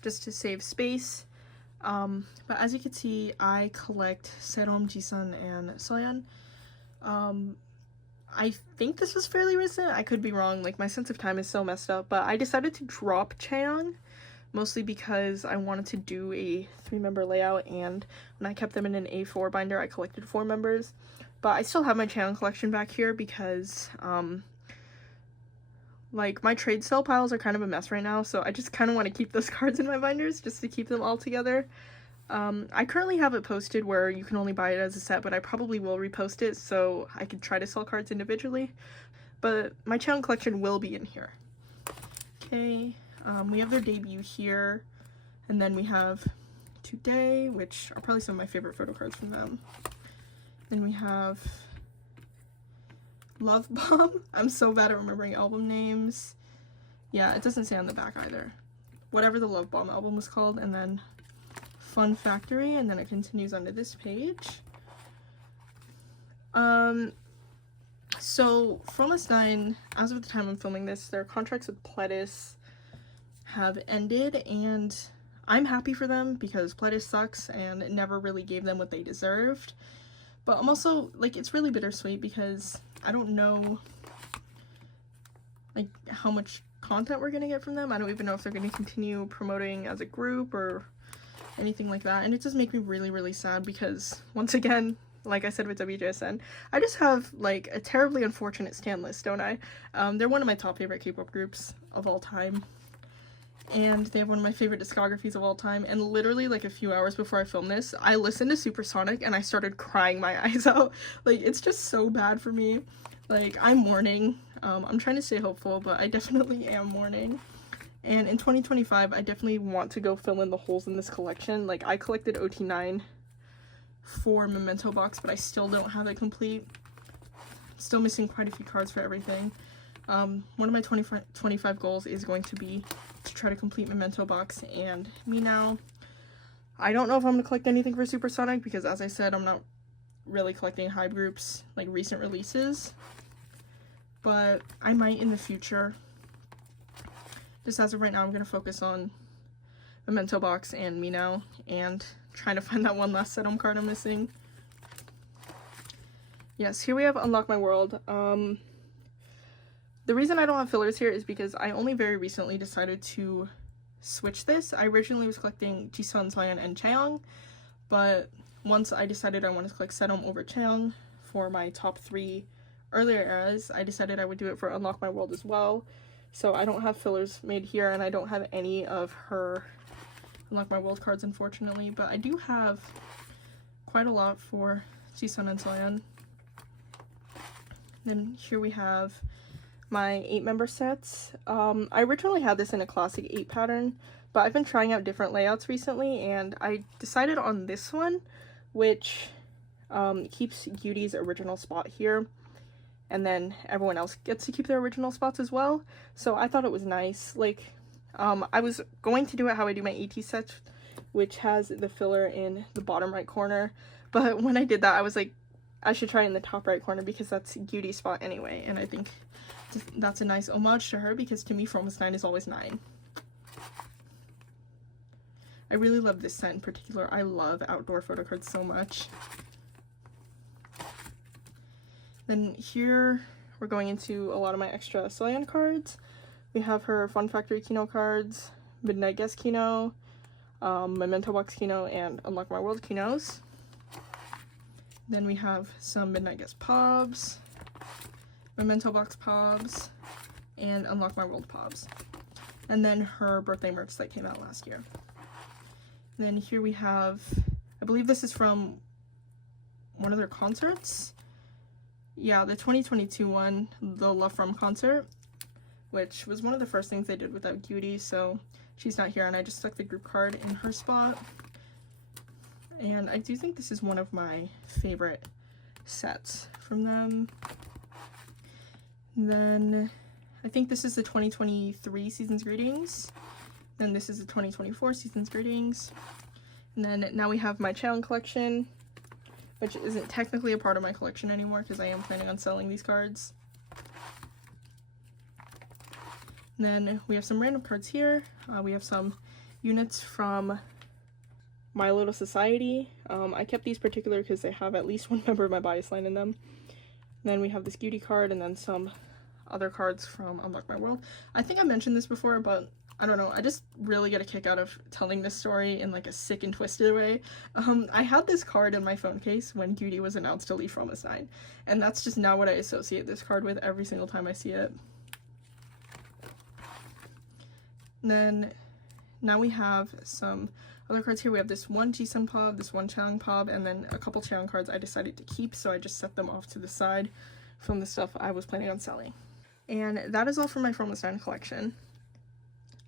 just to save space. But as you can see, I collect serom, jisun, and soyeon. I think this was fairly recent. I could be wrong. Like, my sense of time is so messed up, but I decided to drop Chaeyoung mostly because I wanted to do a 3-member layout, and when I kept them in an A4 binder, I collected 4 members. But I still have my Chaeyoung collection back here because, like, my trade sale piles are kind of a mess right now, so I just kind of want to keep those cards in my binders just to keep them all together. I currently have it posted where you can only buy it as a set, but I probably will repost it so I could try to sell cards individually. But my Chaeyoung collection will be in here. Okay, we have their debut here, and then we have Today, which are probably some of my favorite photo cards from them. Then we have Love Bomb. I'm so bad at remembering album names. Yeah, it doesn't say on the back either. Whatever the Love Bomb album was called, and then Fun Factory, and then it continues onto this page. So From S9, as of the time I'm filming this, their contracts with Pledis have ended, and I'm happy for them because Pledis sucks and it never really gave them what they deserved. But I'm also, like, it's really bittersweet because I don't know, like, how much content we're gonna get from them. I don't even know if they're gonna continue promoting as a group or anything like that. And it does make me really, really sad because, once again, like I said with wjsn, I just have, like, a terribly unfortunate stan list, don't I? They're one of my top favorite K-pop groups of all time. And they have one of my favorite discographies of all time, and literally, like, a few hours before I filmed this, I listened to Supersonic and I started crying my eyes out. Like, it's just so bad for me. Like, I'm mourning. I'm trying to stay hopeful, but I definitely am mourning. And in 2025, I definitely want to go fill in the holes in this collection. Like, I collected OT9 for Memento Box, but I still don't have it complete. Still missing quite a few cards for everything. One of my 2025 goals is going to be to try to complete Memento Box and Me Now. I don't know if I'm going to collect anything for Supersonic because, as I said, I'm not really collecting Hype groups, like recent releases. But I might in the future. Just as of right now, I'm going to focus on Memento Box and Me Now and trying to find that one last Setom card I'm missing. Yes, here we have Unlock My World. The reason I don't have fillers here is because I only very recently decided to switch this. I originally was collecting Jisun, Soyeon, and Chaeyoung, but once I decided I wanted to collect Setom over Chaeyoung for my top 3 earlier eras, I decided I would do it for Unlock My World as well. So I don't have fillers made here, and I don't have any of her Unlock My World cards, unfortunately, but I do have quite a lot for Jisun and Soyeon. Then here we have my 8-member sets. I originally had this in a classic 8 pattern, but I've been trying out different layouts recently, and I decided on this one, which keeps Yuri's original spot here, and then everyone else gets to keep their original spots as well. So I thought it was nice. Like, I was going to do it how I do my ateez set, which has the filler in the bottom right corner, but when I did that, I was like, I should try it in the top right corner because that's Yuri's spot anyway, and I think that's a nice homage to her because to me From S9 is always 9. I really love this set in particular. I love outdoor photo cards so much. Then here we're going into a lot of my extra Soyeon cards. We have her Fun Factory Kino cards, Midnight Guest Kino, Memento Box Kino, and Unlock My World Kinos. Then we have some Midnight Guest Pobs, Memento Box Pobs, and Unlock My World Pobs. And then her birthday merch that came out last year. Then here we have, I believe this is from one of their concerts. Yeah, the 2022 one, the Love From concert, which was one of the first things they did without Yuri, so she's not here, and I just stuck the group card in her spot. And I do think this is one of my favorite sets from them. Then I think this is the 2023 Season's Greetings. Then this is the 2024 Season's Greetings. And then now we have my Chaeyoung collection, which isn't technically a part of my collection anymore because I am planning on selling these cards. And then we have some random cards here. We have some units from My Little Society. I kept these particular because they have at least one member of my bias line in them. And then we have this Cutie card, and then some other cards from Unlock My World. I think I mentioned this before, but I don't know, I just really get a kick out of telling this story in like a sick and twisted way. I had this card in my phone case when Cutie was announced to leave Promise 9, and that's just not what I associate this card with every single time I see it. And then now we have some other cards here. We have this one Jisung Pop, this one Chaeyoung Pop, and then a couple Chaeyoung cards I decided to keep, so I just set them off to the side from the stuff I was planning on selling. And that is all for my Promise 9 collection.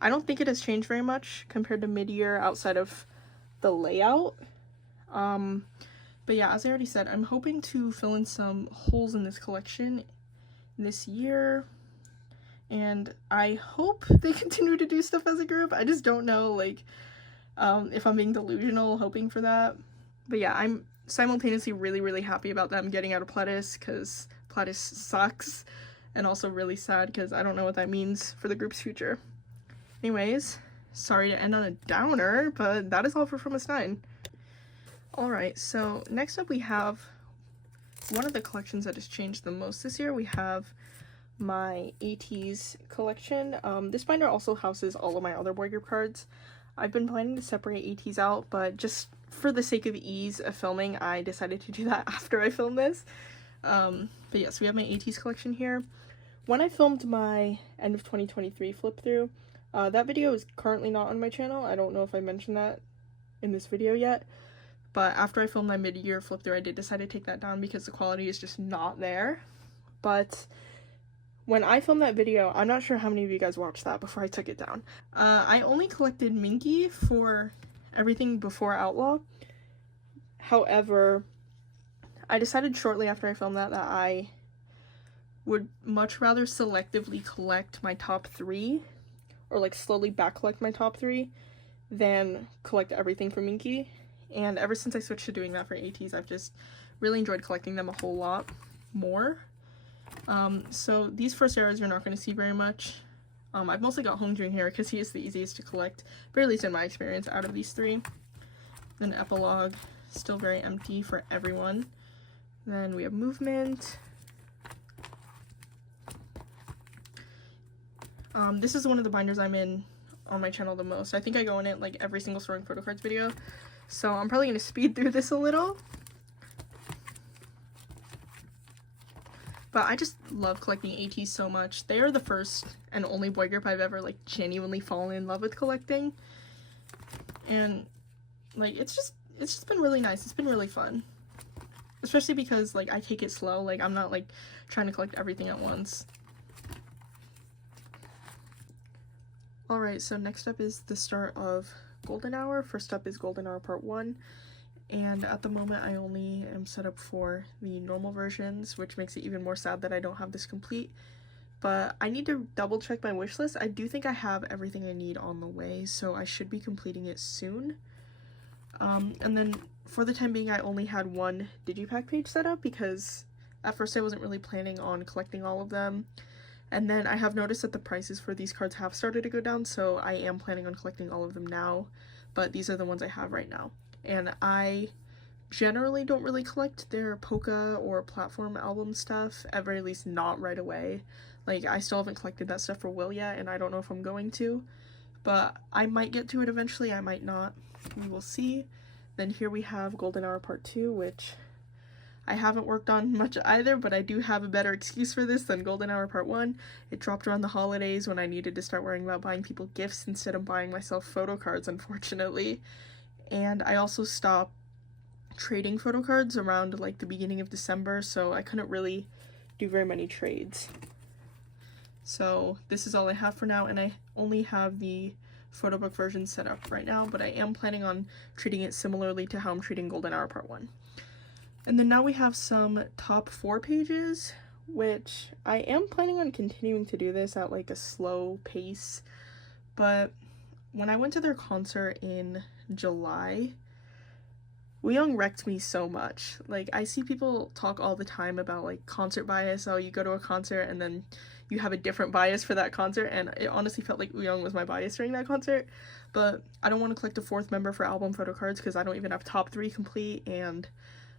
I don't think it has changed very much compared to mid-year outside of the layout. But yeah, as I already said, I'm hoping to fill in some holes in this collection this year. And I hope they continue to do stuff as a group. I just don't know, like, if I'm being delusional hoping for that. But yeah, I'm simultaneously really, really happy about them getting out of Pledis, because Pledis sucks. And also really sad, because I don't know what that means for the group's future. Anyways, sorry to end on a downer, but that is all for Promise 9. Alright, so next up we have one of the collections that has changed the most this year. We have my ateez collection. This binder also houses all of my other boy group cards. I've been planning to separate ateez out, but just for the sake of ease of filming, I decided to do that after I filmed this. But yes, we have my ateez collection here. When I filmed my end of 2023 flip through, that video is currently not on my channel. I don't know if I mentioned that in this video yet, but after I filmed my mid-year flip through, I did decide to take that down because the quality is just not there. But when I filmed that video, I'm not sure how many of you guys watched that before I took it down. I only collected meki for everything before Outlaw. However, I decided shortly after I filmed that I would much rather selectively collect my top 3, or like slowly back collect my top 3, than collect everything from meki. And ever since I switched to doing that for ateez, I've just really enjoyed collecting them a whole lot more. So these first eras you're not going to see very much. I've mostly got Hongjun here because he is the easiest to collect, but at least in my experience, out of these 3. Then Epilogue, still very empty for everyone. Then we have Movement. This is one of the binders I'm in on my channel the most. I think I go in it like every single storing photocards video, so I'm probably going to speed through this a little. But I just love collecting ateez so much. They are the first and only boy group I've ever like genuinely fallen in love with collecting. And like it's just been really nice. It's been really fun. Especially because like I take it slow. Like I'm not like trying to collect everything at once. Alright, so next up is the start of Golden Hour. First up is Golden Hour Part 1. And at the moment I only am set up for the normal versions, which makes it even more sad that I don't have this complete. But I need to double check my wish list. I do think I have everything I need on the way, so I should be completing it soon. And then for the time being I only had one digipack page set up because at first I wasn't really planning on collecting all of them. And then I have noticed that the prices for these cards have started to go down, so I am planning on collecting all of them now. But these are the ones I have right now. And I generally don't really collect their polka or platform album stuff, at very least not right away. Like, I still haven't collected that stuff for Will yet, and I don't know if I'm going to. But I might get to it eventually, I might not. We will see. Then here we have Golden Hour Part 2, which I haven't worked on much either, but I do have a better excuse for this than Golden Hour Part 1. It dropped around the holidays when I needed to start worrying about buying people gifts instead of buying myself photo cards, unfortunately. And I also stopped trading photo cards around like the beginning of December, so I couldn't really do very many trades. So this is all I have for now, and I only have the photo book version set up right now, but I am planning on treating it similarly to how I'm treating Golden Hour Part 1. And then now we have some top 4 pages, which I am planning on continuing to do this at like a slow pace, but when I went to their concert in July, Woohyeon wrecked me so much. Like, I see people talk all the time about, like, concert bias. Oh, you go to a concert and then you have a different bias for that concert, and it honestly felt like Woohyeon was my bias during that concert. But I don't want to collect a 4th member for album photo cards because I don't even have top 3 complete, and,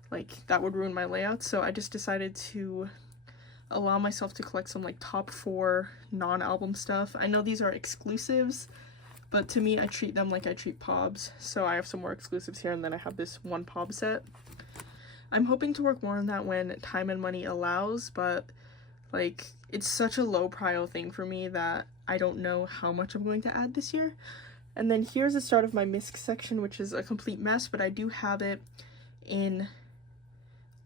like, that would ruin my layout. So I just decided to allow myself to collect some, like, top 4 non-album stuff. I know these are exclusives, but to me, I treat them like I treat pobs. So I have some more exclusives here, and then I have this 1 pob set. I'm hoping to work more on that when time and money allows, but, like, it's such a low prio thing for me that I don't know how much I'm going to add this year. And then here's the start of my nmixx section, which is a complete mess, but I do have it in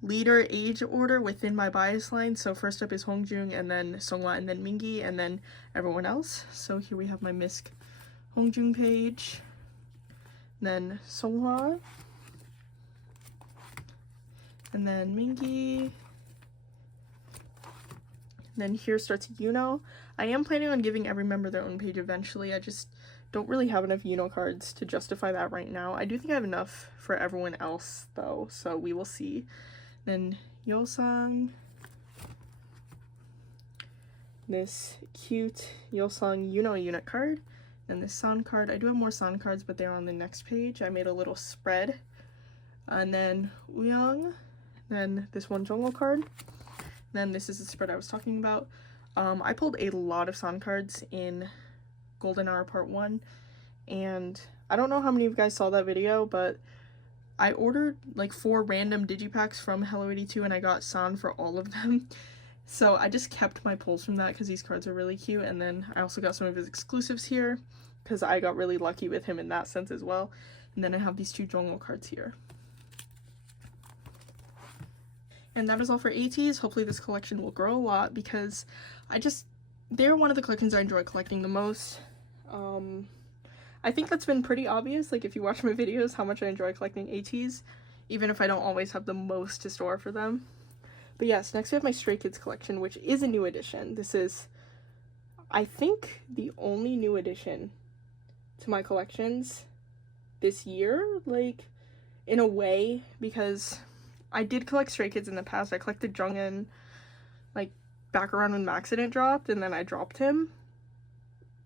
leader age order within my bias line. So first up is Hongjoong, and then Songhwa, and then Mingi, and then everyone else. So here we have my nmixx Hongjoong page, then Songhwa, and then Mingi. Then here starts Yuno. I am planning on giving every member their own page eventually. I just don't really have enough Yuno cards to justify that right now. I do think I have enough for everyone else though, so we will see. Then Yeosang, this cute Yeosang Yuno unit card, and this San card. I do have more San cards, but they're on the next page. I made a little spread. And then Woohyeon, then this one Jongho card. Then this is the spread I was talking about. I pulled a lot of San cards in Golden Hour Part 1, and I don't know how many of you guys saw that video, but I ordered like 4 random digipacks from Hello 82 and I got San for all of them. So I just kept my pulls from that because these cards are really cute, and then I also got some of his exclusives here because I got really lucky with him in that sense as well. And then I have these 2 Jongho cards here. And that is all for ateez. Hopefully this collection will grow a lot because they're one of the collections I enjoy collecting the most. I think that's been pretty obvious, like if you watch my videos, how much I enjoy collecting ateez, even if I don't always have the most to store for them. But yes, next we have my Stray Kids collection, which is a new edition. This is, I think, the only new addition to my collections this year, like, in a way, because I did collect Stray Kids in the past. I collected Jungin, like, back around when Maxident dropped, and then I dropped him.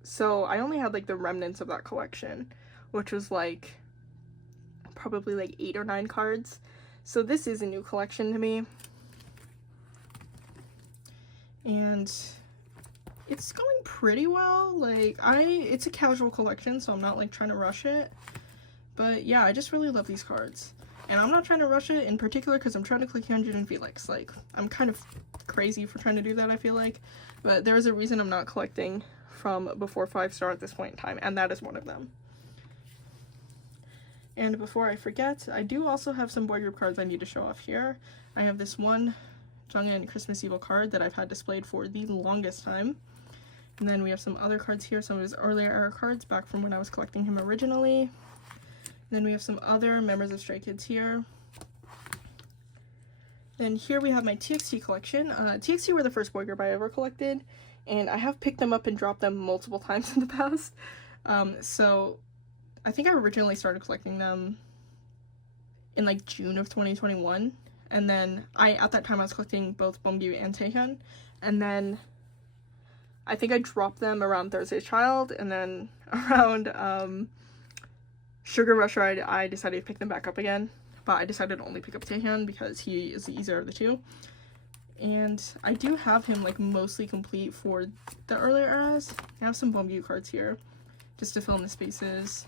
So I only had, like, the remnants of that collection, which was, like, probably, like, 8 or 9 cards. So this is a new collection to me. And it's going pretty well. Like, it's a casual collection, so I'm not, like, trying to rush it. But, yeah, I just really love these cards. And I'm not trying to rush it in particular because I'm trying to click Hyunjin and Felix. Like, I'm kind of crazy for trying to do that, I feel like. But there is a reason I'm not collecting from before 5-star at this point in time, and that is one of them. And before I forget, I do also have some boy group cards I need to show off here. I have this one Jungin Christmas Evil card that I've had displayed for the longest time. And then we have some other cards here, some of his earlier era cards back from when I was collecting him originally. Then we have some other members of Stray Kids here. Then here we have my TXT collection. TXT were the first boy group I ever collected, and I have picked them up and dropped them multiple times in the past. So I think I originally started collecting them in like June of 2021, and then at that time I was collecting both Beomgyu and Taehyun, and then I think I dropped them around Thursday's Child, and then around Sugar Rush Ride, I decided to pick them back up again, but I decided to only pick up Taehyun because he is the easier of the two. And I do have him, like, mostly complete for the earlier eras. I have some Beomgyu cards here, just to fill in the spaces.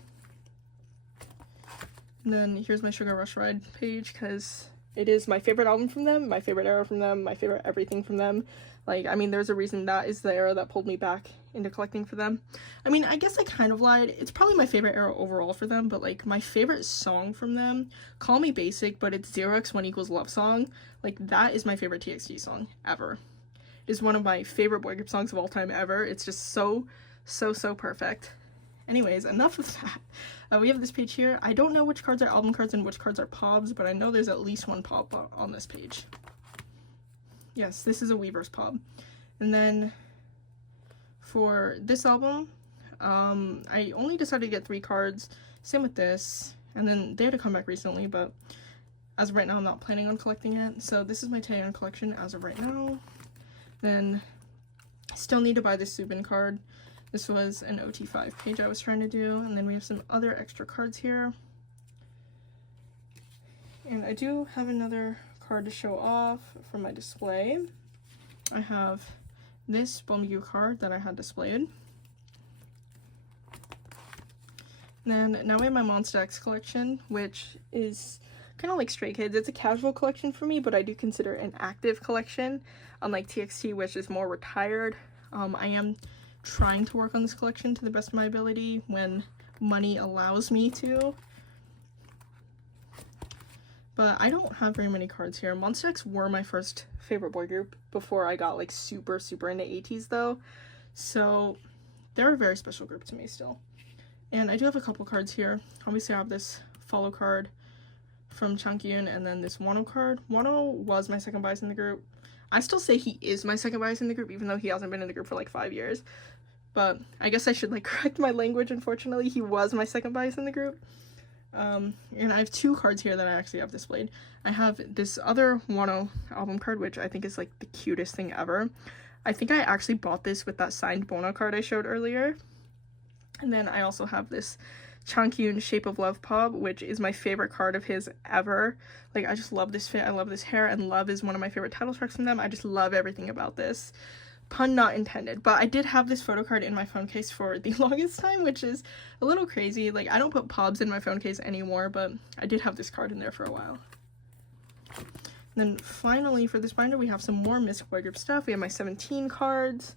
And then here's my Sugar Rush Ride page, because it is my favorite album from them, my favorite era from them, my favorite everything from them. Like, I mean, there's a reason that is the era that pulled me back into collecting for them. I mean, I guess I kind of lied. It's probably my favorite era overall for them, but, like, my favorite song from them, call me basic, but it's 0x1 = Love Song. Like, that is my favorite TXT song ever. It is one of my favorite boy group songs of all time ever. It's just so perfect. Anyways, enough of that. We have this page here. I don't know which cards are album cards and which cards are pobs, but I know there's at least one pob on this page. Yes, this is a Weverse pob. And then for this album, I only decided to get 3 cards. Same with this. and then they had to come back recently, but as of right now I'm not planning on collecting it. So this is my Taeyeon collection as of right now. Then I still need to buy this Subin card. This was an OT5 page I was trying to do, and then we have some other extra cards here. And I do have another card to show off from my display. I have this Bomgyu card that I had displayed. Then now we have my Monsta X collection, which is kind of like Stray Kids. It's a casual collection for me, but I do consider it an active collection, unlike TXT, which is more retired. I am trying to work on this collection to the best of my ability when money allows me to. But I don't have very many cards here. Monsta X were my first favorite boy group before I got like super into ateez though. So they're a very special group to me still. And I do have a couple cards here. Obviously I have this follow card from Changkyun and then this Wano card. Wano was my second bias in the group. I still say he is my second bias in the group even though he hasn't been in the group for like 5 years. But I guess I should like correct my language, unfortunately. He was my second bias in the group. And I have 2 cards here that I actually have displayed. I have this other Wano album card, which I think is like the cutest thing ever. I think I actually bought this with that signed Bona card I showed earlier. And then I also have this Changkyun Shape of Love pop, which is my favorite card of his ever. Like, I just love this fit, I love this hair, and Love is one of my favorite title tracks from them. I just love everything about this. Pun not intended. But I did have this photo card in my phone case for the longest time, which is a little crazy. Like, I don't put pobs in my phone case anymore, but I did have this card in there for a while. And then finally, for this binder, we have some more Mystic Boy Group stuff. We have my 17 cards.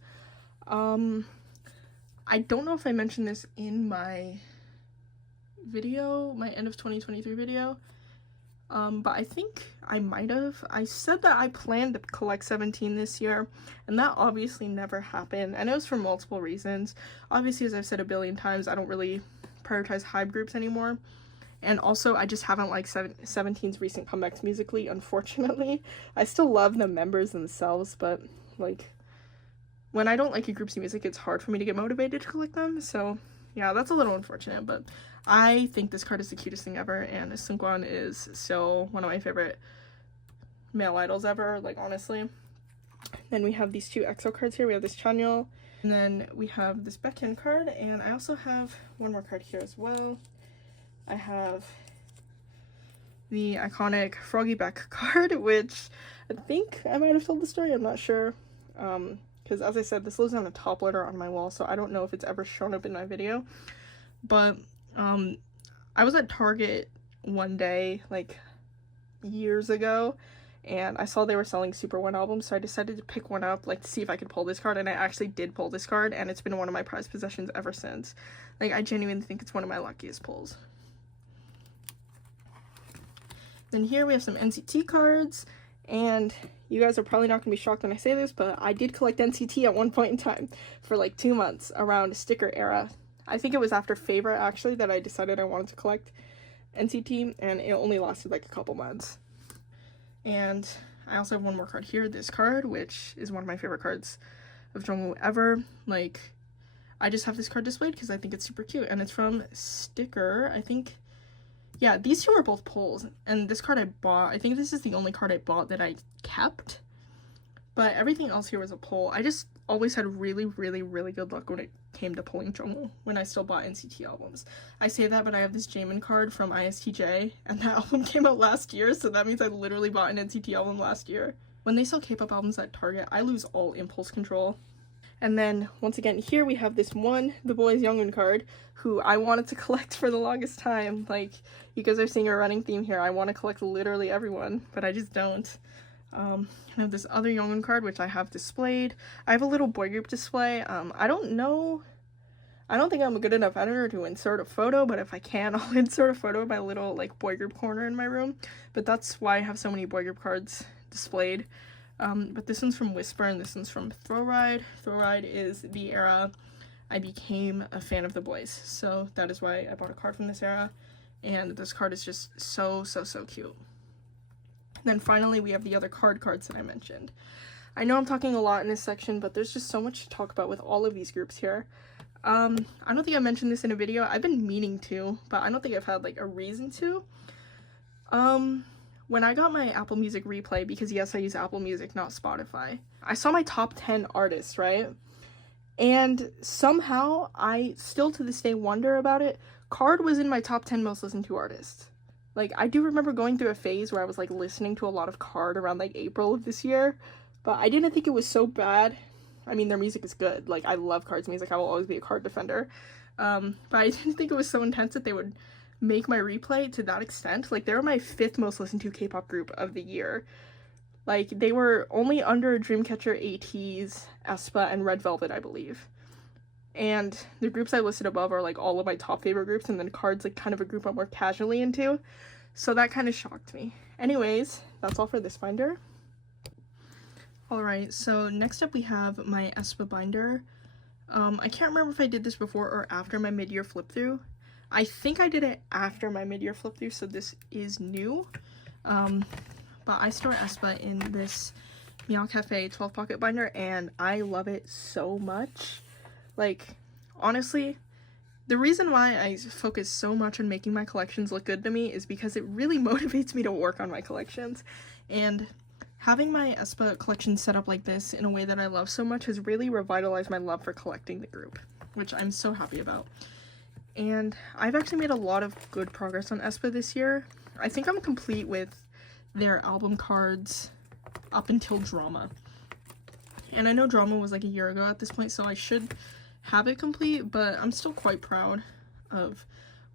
I don't know if I mentioned this in my video, my end of 2023 video, but I think I might have. I said that I planned to collect 17 this year, and that obviously never happened, and it was for multiple reasons. Obviously, as I've said a billion times, I don't really prioritize hype groups anymore, and also I just haven't liked 17's recent comebacks musically, unfortunately. I still love the members themselves, but like, when I don't like a group's music, it's hard for me to get motivated to collect them, so yeah, that's a little unfortunate, but I think this card is the cutest thing ever, and Seungkwan is still one of my favorite male idols ever, like, honestly. Then we have these 2 EXO cards here. We have this Chanyeol, and then we have this Baekhyun card, and I also have one more card here as well. I have the iconic Froggy Back card, which I think I might have told the story, I'm not sure. Because as I said, this lives on a top letter on my wall, so I don't know if it's ever shown up in my video. But I was at Target one day, like, years ago, and I saw they were selling Super One albums, so I decided to pick one up, like, to see if I could pull this card, and I actually did pull this card, and it's been one of my prized possessions ever since. Like, I genuinely think it's one of my luckiest pulls. Then here we have some NCT cards, and you guys are probably not going to be shocked when I say this, but I did collect NCT at one point in time for like 2 months around sticker era. I think it was after Favorite actually that I decided I wanted to collect NCT, and it only lasted like a couple months. And I also have one more card here, this card, which is one of my favorite cards of Jungwoo ever. Like, I just have this card displayed because I think it's super cute, and it's from Sticker, I think. Yeah, these 2 are both pulls, and this card I bought. I think this is the only card I bought that I kept, but everything else here was a pull. I just always had really good luck when it came to pulling Jungwoo when I still bought NCT albums. I say that, but I have this Jaemin card from ISTJ, and that album came out last year, so that means I literally bought an NCT album last year. When they sell K-pop albums at Target, I lose all impulse control. And then, once again, here we have this one, The Boys Youngun card, who I wanted to collect for the longest time. Like, you guys are seeing a running theme here. I want to collect literally everyone, but I just don't. I have this other Youngun card, which I have displayed. I have a little boy group display. I don't think I'm a good enough editor to insert a photo, but if I can, I'll insert a photo of my little, like, boy group corner in my room. But that's why I have so many boy group cards displayed. But this one's from Whisper, and this one's from Throw Ride. Throw Ride is the era I became a fan of the boys, so that is why I bought a card from this era, and this card is just so cute. And then finally, we have the other cards that I mentioned. I know I'm talking a lot in this section, but there's just so much to talk about with all of these groups here. I don't think I mentioned this in a video. I've been meaning to, but I don't think I've had like a reason to. When I got my Apple Music replay, because yes, I use Apple Music, not Spotify, I saw my top 10 artists, right? And somehow, I still to this day wonder about it. KARD was in my top 10 most listened to artists. Like, I do remember going through a phase where I was, like, listening to a lot of KARD around, like, April of this year. But I didn't think it was so bad. I mean, their music is good. Like, I love KARD's music. I will always be a KARD defender. But I didn't think it was so intense that they would make my replay to that extent. Like, they were my 5th most listened to K-pop group of the year. Like, they were only under dreamcatcher, ateez, aespa, and Red Velvet, I believe. And the groups I listed above are, like, all of my top favorite groups, and then KARD's, like, kind of a group I'm more casually into. So that kind of shocked me. Anyways, that's all for this binder. Alright, so next up we have my aespa binder. I can't remember if I did this before or after my mid-year flip-through. I think I did it after my mid-year flip-through, so this is new. But I store aespa in this Meow Cafe 12 pocket binder, and I love it so much. Like, honestly, the reason why I focus so much on making my collections look good to me is because it really motivates me to work on my collections. And having my aespa collection set up like this in a way that I love so much has really revitalized my love for collecting the group, which I'm so happy about. And I've actually made a lot of good progress on aespa this year. I think I'm complete with their album cards up until Drama. And I know Drama was like a year ago at this point, so I should have it complete, but I'm still quite proud of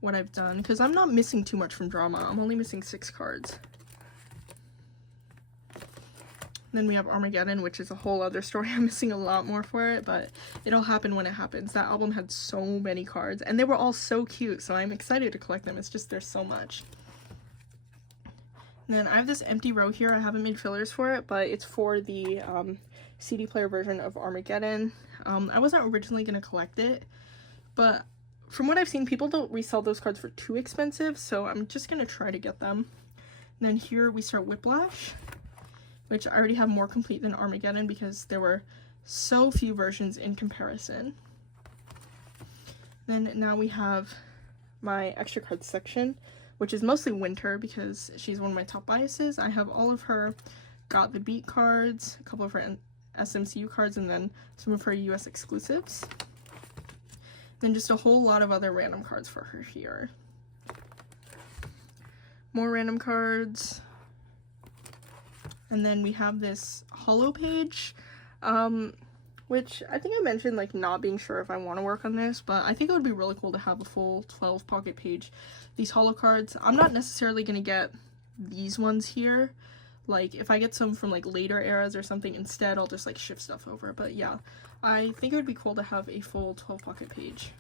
what I've done, because I'm not missing too much from Drama. I'm only missing 6 cards. Then we have Armageddon, which is a whole other story. I'm missing a lot more for it, but it'll happen when it happens. That album had so many cards, and they were all so cute, so I'm excited to collect them. It's just there's so much. And then I have this empty row here. I haven't made fillers for it, but it's for the CD player version of Armageddon. I wasn't originally going to collect it, but from what I've seen, people don't resell those cards for too expensive, so I'm just going to try to get them. And then here we start Whiplash, which I already have more complete than Armageddon because there were so few versions in comparison. Then now we have my extra cards section, which is mostly Winter because she's one of my top biases. I have all of her Got the Beat cards, a couple of her SMCU cards, and then some of her US exclusives. Then just a whole lot of other random cards for her here. More random cards. And then we have this holo page, which I think I mentioned, like, not being sure if I want to work on this, but I think it would be really cool to have a full 12 pocket page. These holo cards, I'm not necessarily going to get these ones here. Like, if I get some from, like, later eras or something instead, I'll just, like, shift stuff over. But, yeah, I think it would be cool to have a full 12 pocket page.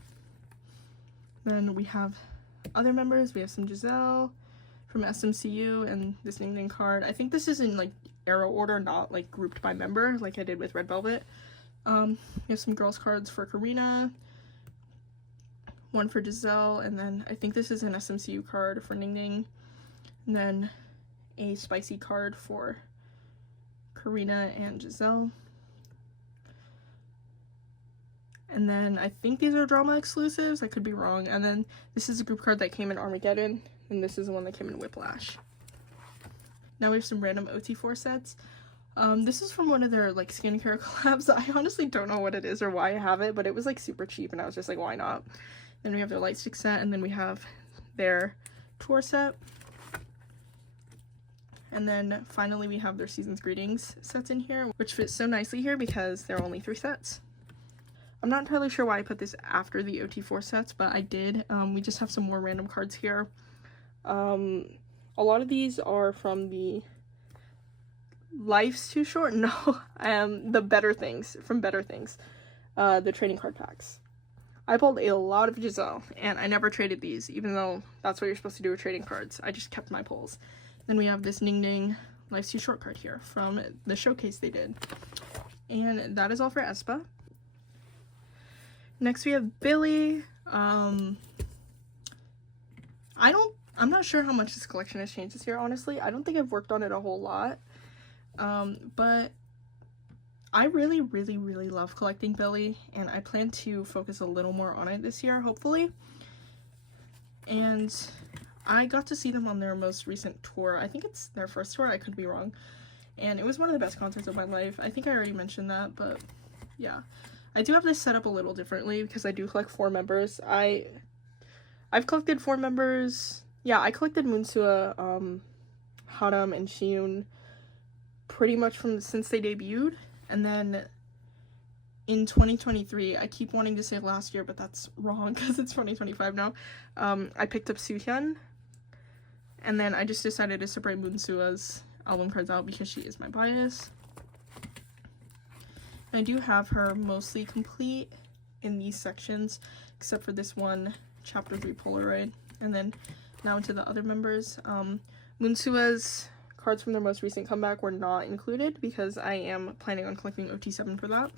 Then we have other members. We have some Giselle from SMCU and this Ning Ning card. I think this is in, like, arrow order, not, like, grouped by member, like I did with Red Velvet. We have some girls cards for Karina, one for Giselle, and then I think this is an SMCU card for Ning Ning, and then a spicy card for Karina and Giselle. And then I think these are Drama exclusives, I could be wrong. And then this is a group card that came in Armageddon, and this is the one that came in Whiplash. Now we have some random OT4 sets. This is from one of their, like, skincare collabs. I honestly don't know what it is or why I have it, but it was, like, super cheap, and I was just like, why not? Then we have their light stick set, and then we have their tour set. And then finally we have their Season's Greetings sets in here, which fits so nicely here because there are only 3 sets. I'm not entirely sure why I put this after the OT4 sets, but I did. We just have some more random cards here. A lot of these are from the Life's Too Short? No, the Better Things, from Better Things, the trading card packs. I pulled a lot of Giselle, and I never traded these, even though that's what you're supposed to do with trading cards. I just kept my pulls. Then we have this Ning Ning Life's Too Short card here from the showcase they did. And that is all for aespa. Next we have Billlie. I'm not sure how much this collection has changed this year, honestly. I don't think I've worked on it a whole lot. But I really, really, really love collecting billlie, and I plan to focus a little more on it this year, hopefully. And I got to see them on their most recent tour. I think it's their first tour, I could be wrong. And it was one of the best concerts of my life. I think I already mentioned that, but yeah. I do have this set up a little differently because I do collect 4 members. I've collected 4 members. Yeah, I collected Moonsua, Haram, and Siyeon pretty much since they debuted. And then in 2023, I keep wanting to say last year, but that's wrong because it's 2025 now. I picked up Soohyun, and then I just decided to separate Moonsua's album cards out because she is my bias. I do have her mostly complete in these sections, except for this one chapter 3 Polaroid. And then now into the other members. Moonsua's cards from their most recent comeback were not included because I am planning on collecting OT7 for that.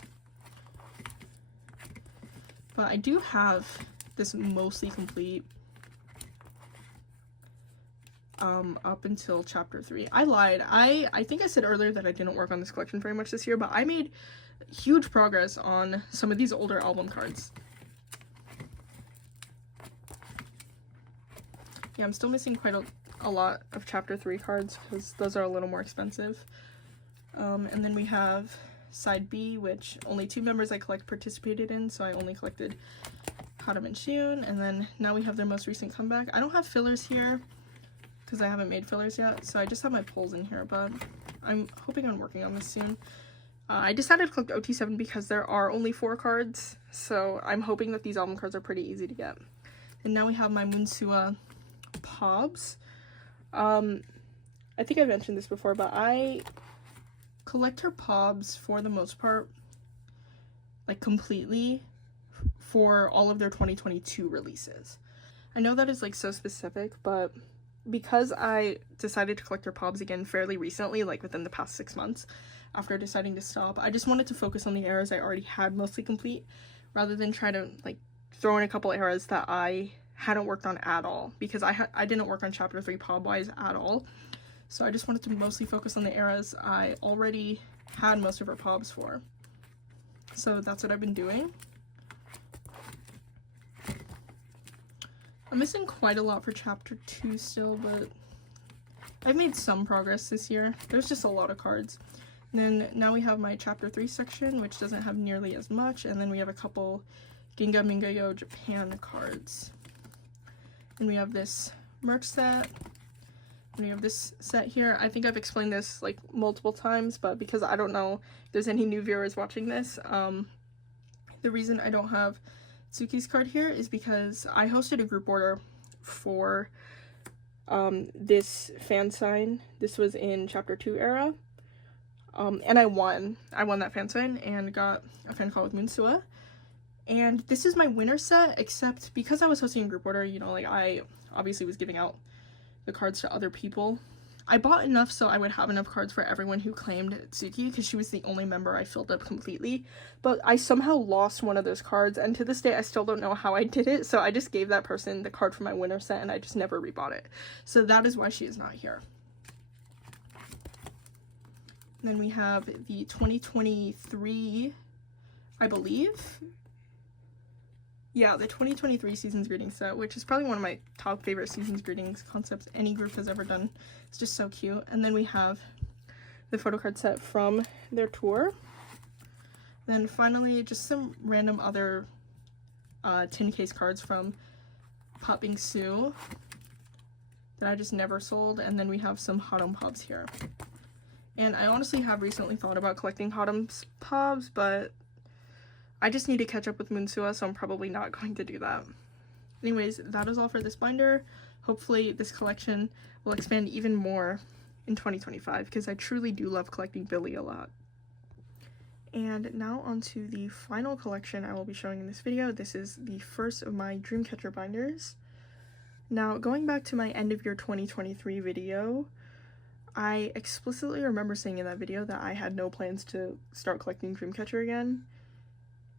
But I do have this mostly complete up until chapter 3. I lied. I think I said earlier that I didn't work on this collection very much this year, but I made huge progress on some of these older album cards. Yeah, I'm still missing quite a lot of chapter 3 cards because those are a little more expensive. And then we have side B, which only 2 members I collect participated in, so I only collected Haram and Siyeon. And then now we have their most recent comeback. I don't have fillers here because I haven't made fillers yet, so I just have my pulls in here, but I'm hoping on working on this soon. I decided to collect OT7 because there are only 4 cards, so I'm hoping that these album cards are pretty easy to get. And now we have my Moonsua Pobs. I think I mentioned this before, but I collect her Pobs for the most part, like completely, for all of their 2022 releases. I know that is like so specific, but because I decided to collect her Pobs again fairly recently, like within the past 6 months, after deciding to stop, I just wanted to focus on the eras I already had mostly complete, rather than try to like throw in a couple eras that I hadn't worked on at all, because I didn't work on chapter 3 Pob wise at all. So I just wanted to mostly focus on the eras I already had most of her Pobs for. So that's what I've been doing. I'm missing quite a lot for chapter 2 still, but I've made some progress this year. There's just a lot of cards. And then now we have my chapter 3 section, which doesn't have nearly as much, and then we have a couple Ginga Mingayo Japan cards. And we have this merch set. And we have this set here. I think I've explained this like multiple times, but because I don't know if there's any new viewers watching this, the reason I don't have Tsuki's card here is because I hosted a group order for this fan sign. This was in chapter 2 era. And I won that fan sign and got a fan call with Moonsua. And this is my winner set, except because I was hosting a group order, you know, like I obviously was giving out the cards to other people. I bought enough so I would have enough cards for everyone who claimed Tsuki, because she was the only member I filled up completely. But I somehow lost one of those cards, and to this day I still don't know how I did it, so I just gave that person the card for my winner set and I just never rebought it. So that is why she is not here. Then we have the 2023, I believe. Yeah, the 2023 Seasons Greetings set, which is probably one of my top favorite Seasons Greetings concepts any group has ever done. It's just so cute. And then we have the photocard set from their tour. Then finally, just some random other tin case cards from Popping Sue that I just never sold. And then we have some Haram Pobs here. And I honestly have recently thought about collecting Haram Pobs, but I just need to catch up with Moonsua, so I'm probably not going to do that. Anyways, that is all for this binder. Hopefully this collection will expand even more in 2025, because I truly do love collecting billlie a lot. And now onto the final collection I will be showing in this video. This is the first of my Dreamcatcher binders. Now, going back to my end of year 2023 video, I explicitly remember saying in that video that I had no plans to start collecting Dreamcatcher again.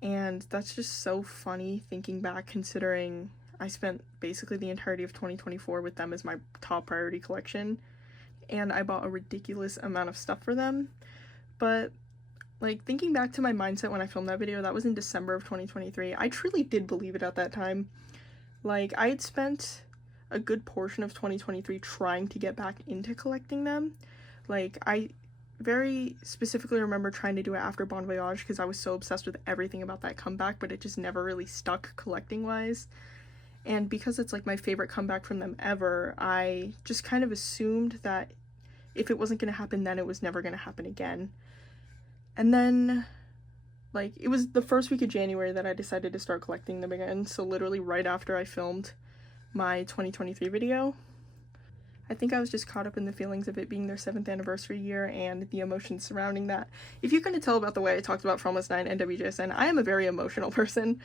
And that's just so funny thinking back, considering I spent basically the entirety of 2024 with them as my top priority collection. And I bought a ridiculous amount of stuff for them. But like, thinking back to my mindset when I filmed that video, that was in December of 2023. I truly did believe it at that time. Like, I had spent a good portion of 2023 trying to get back into collecting them. Like, I very specifically remember trying to do it after Bon Voyage because I was so obsessed with everything about that comeback, but it just never really stuck collecting wise. And because it's like my favorite comeback from them ever, I just kind of assumed that if it wasn't going to happen then, it was never going to happen again. And then, like, it was the first week of January that I decided to start collecting them again, so literally right after I filmed my 2023 video. I think I was just caught up in the feelings of it being their 7th anniversary year and the emotions surrounding that. If you couldn't tell about the way I talked about For Almost 9 and wjsn, I am a very emotional person.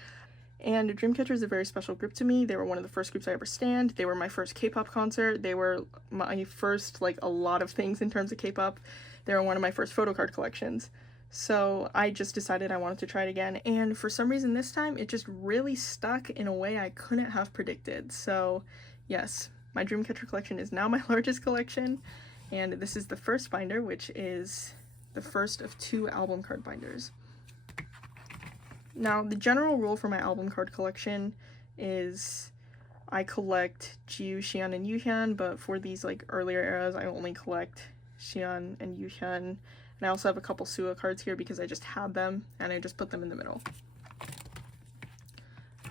And Dreamcatcher is a very special group to me. They were one of the first groups I ever stanned. They were my first K-pop concert. They were my first, like, a lot of things in terms of K-pop. They were one of my first photocard collections. So I just decided I wanted to try it again. And for some reason this time, it just really stuck in a way I couldn't have predicted. So yes, my Dreamcatcher collection is now my largest collection. And this is the first binder, which is the first of 2 album card binders. Now, the general rule for my album card collection is I collect Jiu, Siyeon, and Yoohyeon, but for these like earlier eras, I only collect Siyeon and Yoohyeon. And I also have a couple Suwa cards here because I just had them and I just put them in the middle.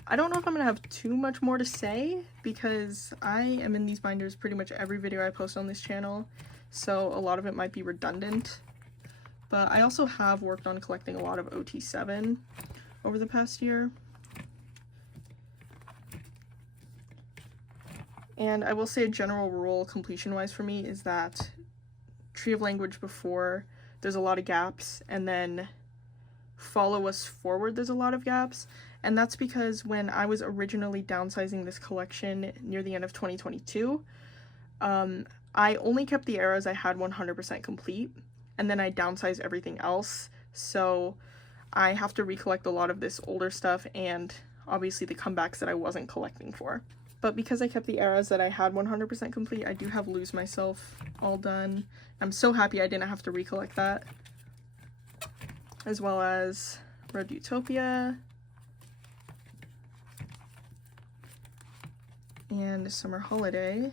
I don't know if I'm going to have too much more to say because I am in these binders pretty much every video I post on this channel, so a lot of it might be redundant. But I also have worked on collecting a lot of OT7 over the past year. And I will say a general rule completion-wise for me is that Tree of Language before, there's a lot of gaps, and then Follow Us Forward, there's a lot of gaps. And that's because when I was originally downsizing this collection near the end of 2022, I only kept the eras I had 100% complete, and then I downsized everything else. So I have to recollect a lot of this older stuff and obviously the comebacks that I wasn't collecting for. But because I kept the eras that I had 100% complete, I do have Lose Myself all done. I'm so happy I didn't have to recollect that. As well as Road Utopia and Summer Holiday.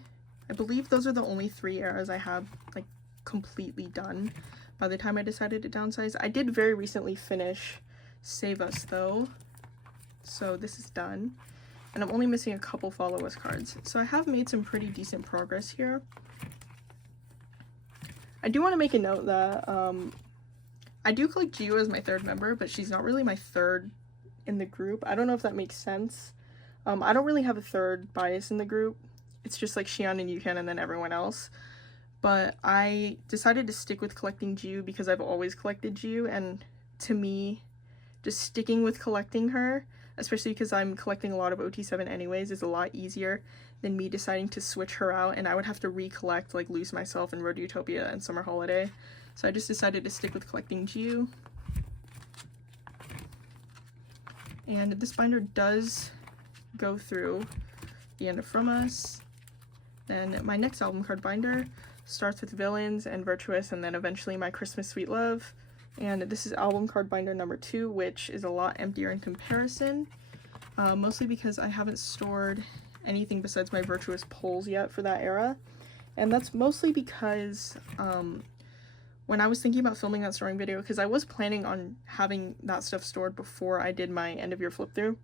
I believe those are the only 3 eras I have like completely done by the time I decided to downsize. I did very recently finish Save Us though, so this is done. And I'm only missing a couple Follow Us cards. So I have made some pretty decent progress here. I do want to make a note that I do collect Jiu as my 3rd member, but she's not really my 3rd in the group. I don't know if that makes sense. I don't really have a 3rd bias in the group. It's just like Siyeon and Yoohyeon and then everyone else. But I decided to stick with collecting Jiu because I've always collected Jiu, and to me, just sticking with collecting her, especially because I'm collecting a lot of OT7 anyways, is a lot easier than me deciding to switch her out, and I would have to recollect like Lose Myself and Road Utopia and Summer Holiday. So I just decided to stick with collecting Jiu. And this binder does go through the end of From Us. Then my next album card binder starts with Villains and Virtuous, and then eventually my Christmas Sweet Love. And this is album card binder number 2, which is a lot emptier in comparison, mostly because I haven't stored anything besides my Virtuous pulls yet for that era. And that's mostly because when I was thinking about filming that storing video, because I was planning on having that stuff stored before I did my end of year flip through,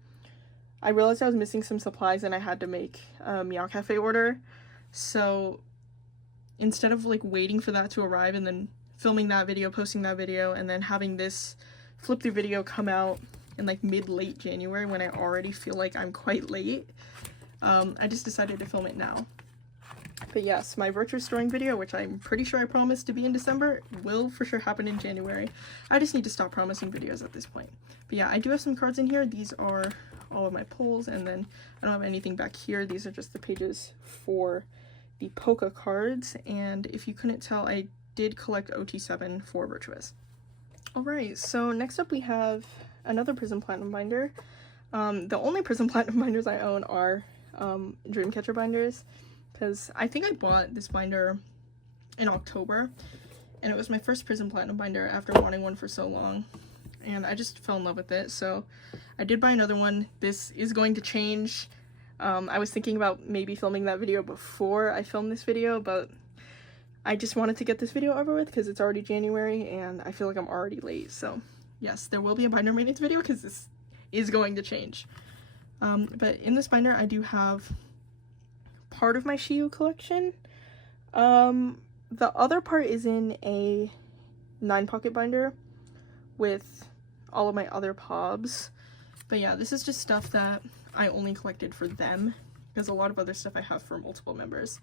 I realized I was missing some supplies and I had to make a Meow Cafe order. So instead of like waiting for that to arrive and then filming that video, posting that video, and then having this flip through video come out in like mid-late January when I already feel like I'm quite late, I just decided to film it now. But yes, my Virtuous storing video, which I'm pretty sure I promised to be in December, will for sure happen in January. I just need to stop promising videos at this point. But yeah, I do have some cards in here. These are all of my pulls, and then I don't have anything back here. These are just the pages for the polka cards, and if you couldn't tell, I did collect OT7 for Virtuous. Alright, so next up we have another Prism Platinum binder. The only Prism Platinum binders I own are Dreamcatcher binders, because I think I bought this binder in October, and it was my first Prism Platinum binder after wanting one for so long, and I just fell in love with it, so I did buy another one. This is going to change. I was thinking about maybe filming that video before I filmed this video, but I just wanted to get this video over with because it's already January and I feel like I'm already late. So yes, there will be a binder maintenance video because this is going to change. But in this binder I do have part of my Shiyu collection. The other part is in a 9-pocket binder with all of my other pobs. But yeah, this is just stuff that I only collected for them. There's a lot of other stuff I have for multiple members.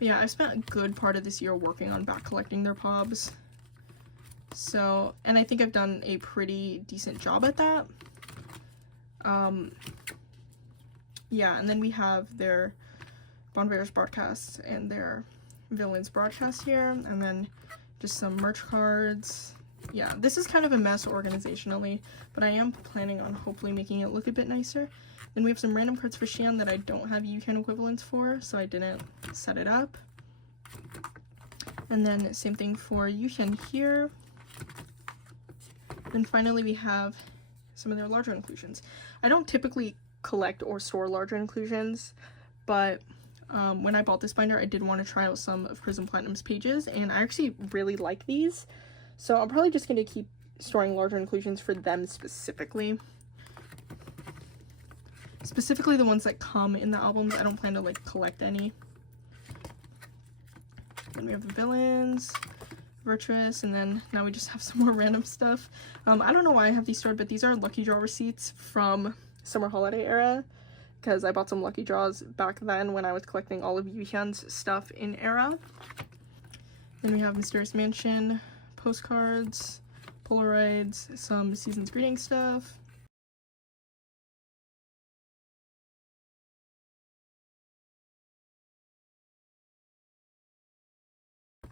But yeah, I've spent a good part of this year working on back collecting their pobs. So, and I think I've done a pretty decent job at that. Yeah, and then we have their Bon Voyage broadcasts and their Villains broadcast here, and then just some merch cards. Yeah, this is kind of a mess organizationally, but I am planning on hopefully making it look a bit nicer. Then we have some random cards for Siyeon that I don't have yoohyeon equivalents for, so I didn't set it up. And then same thing for yoohyeon here. Then finally we have some of their larger inclusions. I don't typically collect or store larger inclusions, but when I bought this binder I did want to try out some of Prism Platinum's pages, and I actually really like these, so I'm probably just going to keep storing larger inclusions for them specifically. Specifically the ones that come in the albums. I don't plan to like collect any. Then we have the Villains, Virtuous, and then now we just have some more random stuff. I don't know why I have these stored, but these are lucky draw receipts from summer holiday era, because I bought some lucky draws back then when I was collecting all of Yoohyeon's stuff in era. Then we have Mysterious Mansion, postcards, Polaroids, some Season's Greeting stuff.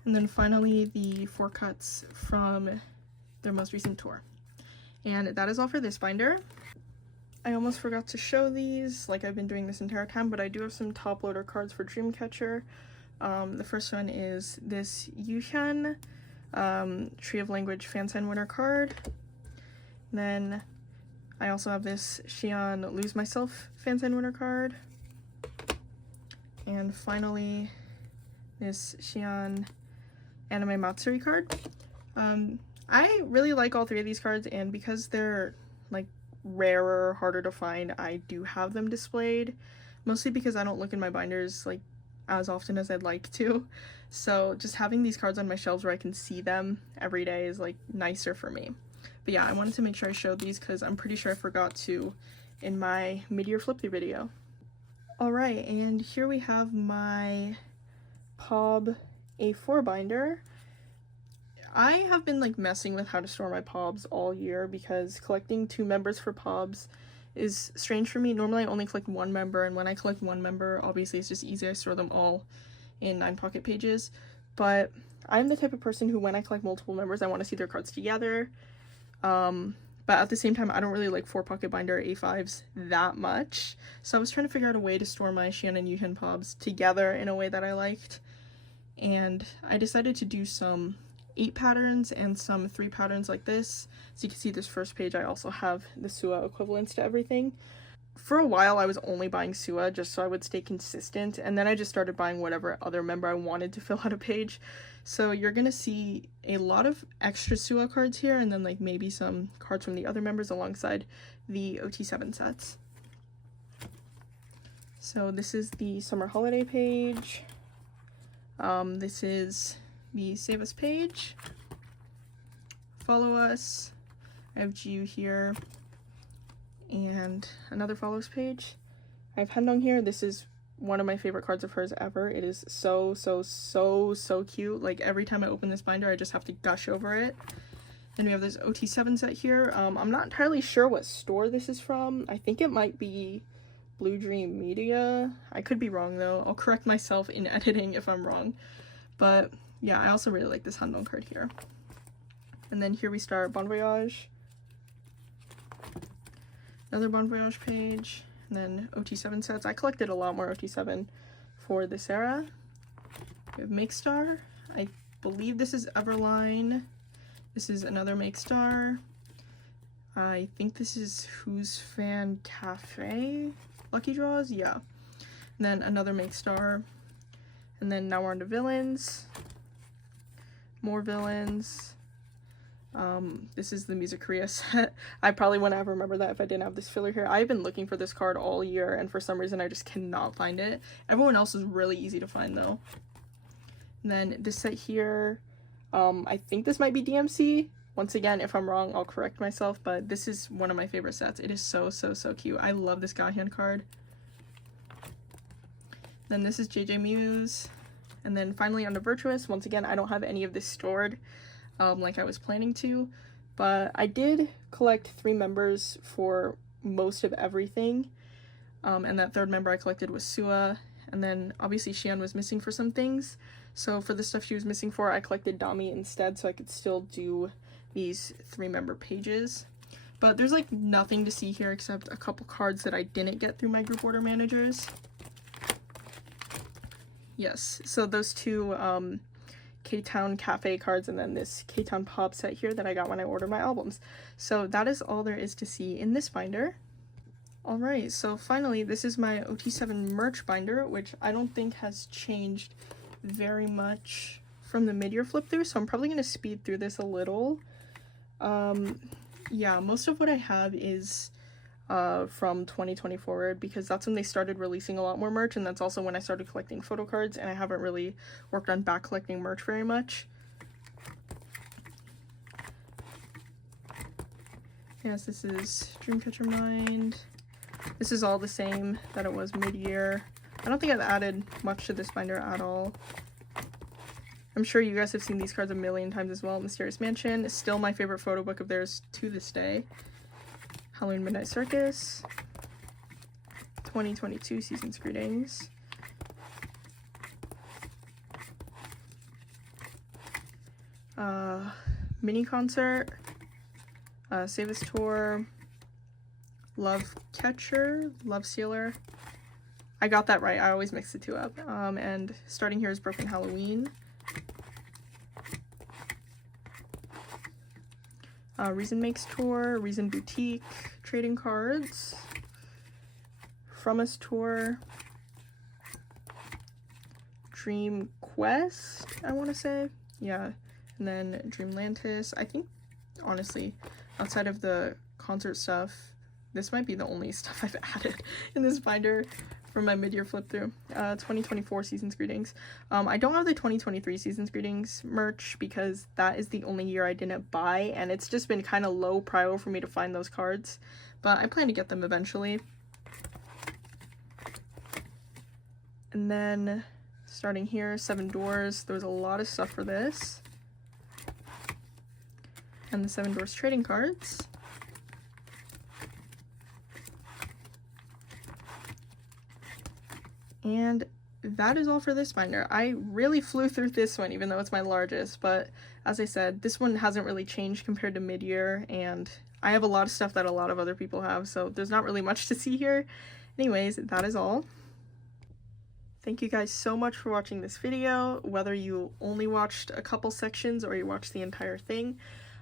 And then finally the 4 cuts from their most recent tour. And that is all for this binder. I almost forgot to show these like I've been doing this entire time, but I do have some top loader cards for Dreamcatcher. The first one is this Yoohyeon Tree of Language fan sign winner card. And then I also have this Siyeon Lose Myself fan sign winner card. And finally this Siyeon Anime Matsuri card. I really like all 3 of these cards, and because they're like rarer, harder to find, I do have them displayed, mostly because I don't look in my binders like as often as I'd like to, so just having these cards on my shelves where I can see them every day is like nicer for me. But yeah, I wanted to make sure I showed these because I'm pretty sure I forgot to in my mid-year flip through video. Alright, and here we have my POB A4 binder. I have been like messing with how to store my POBs all year because collecting 2 members for POBs is strange for me. Normally I only collect 1 member, and when I collect 1 member, obviously it's just easy. I store them all in 9-pocket pages. But I'm the type of person who, when I collect multiple members, I want to see their cards together. But at the same time, I don't really like 4-pocket binder A5s that much. So I was trying to figure out a way to store my Siyeon and Yoohyeon POBs together in a way that I liked. And I decided to do some 8 patterns and some 3 patterns like this. So you can see this first page I also have the Suwa equivalents to everything. For a while I was only buying Suwa just so I would stay consistent, and then I just started buying whatever other member I wanted to fill out a page. So you're gonna see a lot of extra Suwa cards here, and then like maybe some cards from the other members alongside the OT7 sets. So this is the summer holiday page. This is the Save Us page. Follow Us. I have Jiu here. And another Follow Us page. I have Handong here. This is one of my favorite cards of hers ever. It is so cute. Like every time I open this binder, I just have to gush over it. Then we have this OT7 set here. I'm not entirely sure what store this is from. I think it might be Blue Dream Media. I could be wrong though. I'll correct myself in editing if I'm wrong. But yeah, I also really like this Handong card here. And then here we start Bon Voyage. Another Bon Voyage page. And then OT7 sets. I collected a lot more OT7 for this era. We have Make Star. I believe this is Everline. This is another Make Star. I think this is Who's Fan Cafe Lucky Draws, yeah. And then another Make Star. And then now we're on to villains. More villains. This is the Music Korea set. I probably wouldn't ever remember that if I didn't have this filler here. I've been looking for this card all year, and for some reason I just cannot find it. Everyone else is really easy to find though. And then this set here, I think this might be DMC. Once again, if I'm wrong, I'll correct myself, but this is one of my favorite sets. It is so cute. I love this Gahyeon card. Then this is JJ Muse. And then finally on to Virtuous. Once again, I don't have any of this stored like I was planning to, but I did collect 3 members for most of everything. And that 3rd member I collected was Sua. And then obviously Siyeon was missing for some things. So for the stuff she was missing for, I collected Dami instead so I could still do these 3-member pages. But there's like nothing to see here except a couple cards that I didn't get through my group order managers. Yes, so those 2 K-Town Cafe cards and then this K-Town Pop set here that I got when I ordered my albums. So that is all there is to see in this binder. Alright, so finally this is my OT7 merch binder, which I don't think has changed very much from the mid-year flip through, so I'm probably going to speed through this a little. Yeah, most of what I have is from 2020 forward, because that's when they started releasing a lot more merch, and that's also when I started collecting photo cards, and I haven't really worked on back collecting merch very much. Yes, this is Dreamcatcher Mind. This is all the same that it was mid-year. I don't think I've added much to this binder at all. I'm sure you guys have seen these cards a million times as well. Mysterious Mansion is still my favorite photo book of theirs to this day. Halloween Midnight Circus. 2022 Season's Greetings. Mini Concert. Save Us Tour. Love Catcher. Love Sealer. I got that right. I always mix the 2 up. And starting here is Broken Halloween. Reason Makes Tour, Reason Boutique, Trading Cards, From Us Tour, Dream Quest, I want to say, yeah, and then Dreamlantis. I think, honestly, outside of the concert stuff, this might be the only stuff I've added in this binder from my mid-year flip through. 2024 Season's Greetings. I don't have the 2023 Season's Greetings merch because that is the only year I didn't buy, and it's just been kind of low prio for me to find those cards, but I plan to get them eventually. And then starting here, 7 Doors. There was a lot of stuff for this. And the 7 Doors trading cards. And that is all for this binder. I really flew through this one, even though it's my largest, but as I said, this one hasn't really changed compared to mid-year, and I have a lot of stuff that a lot of other people have, so there's not really much to see here. Anyways, that is all. Thank you guys so much for watching this video, whether you only watched a couple sections or you watched the entire thing.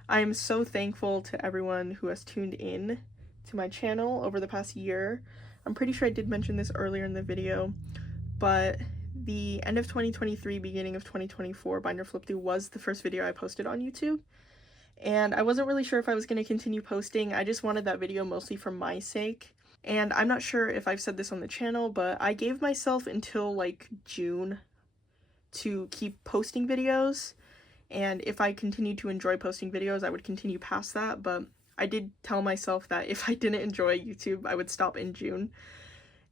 I am so thankful to everyone who has tuned in to my channel over the past year. I'm pretty sure I did mention this earlier in the video, but the end of 2023, beginning of 2024 binder flip through was the first video I posted on YouTube, and I wasn't really sure if I was going to continue posting. I just wanted that video mostly for my sake, and I'm not sure if I've said this on the channel, but I gave myself until like June to keep posting videos, and if I continued to enjoy posting videos, I would continue past that, but I did tell myself that if I didn't enjoy YouTube, I would stop in June.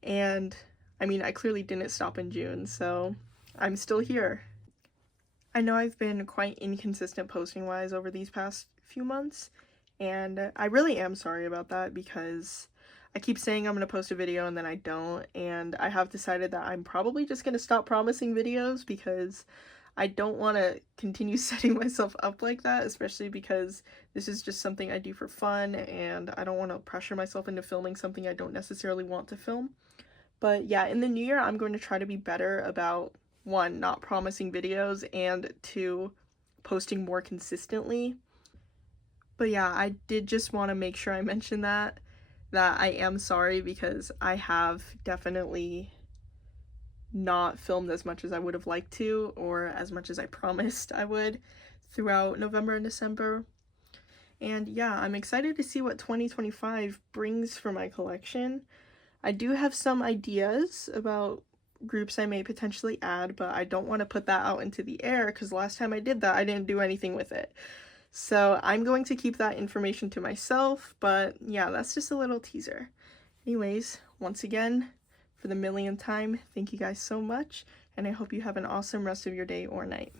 And, I mean, I clearly didn't stop in June, so I'm still here. I know I've been quite inconsistent posting-wise over these past few months, and I really am sorry about that because I keep saying I'm going to post a video and then I don't, and I have decided that I'm probably just going to stop promising videos because I don't want to continue setting myself up like that, especially because this is just something I do for fun, and I don't want to pressure myself into filming something I don't necessarily want to film. But yeah, in the new year, I'm going to try to be better about, one, not promising videos, and two, posting more consistently. But yeah, I did just want to make sure I mention that I am sorry, because I have definitely not filmed as much as I would have liked to, or as much as I promised I would, throughout November and December. And yeah, I'm excited to see what 2025 brings for my collection. I do have some ideas about groups I may potentially add, but I don't want to put that out into the air, because last time I did that, I didn't do anything with it. So I'm going to keep that information to myself, but yeah, that's just a little teaser. Anyways, once again, for the millionth time, thank you guys so much, and I hope you have an awesome rest of your day or night.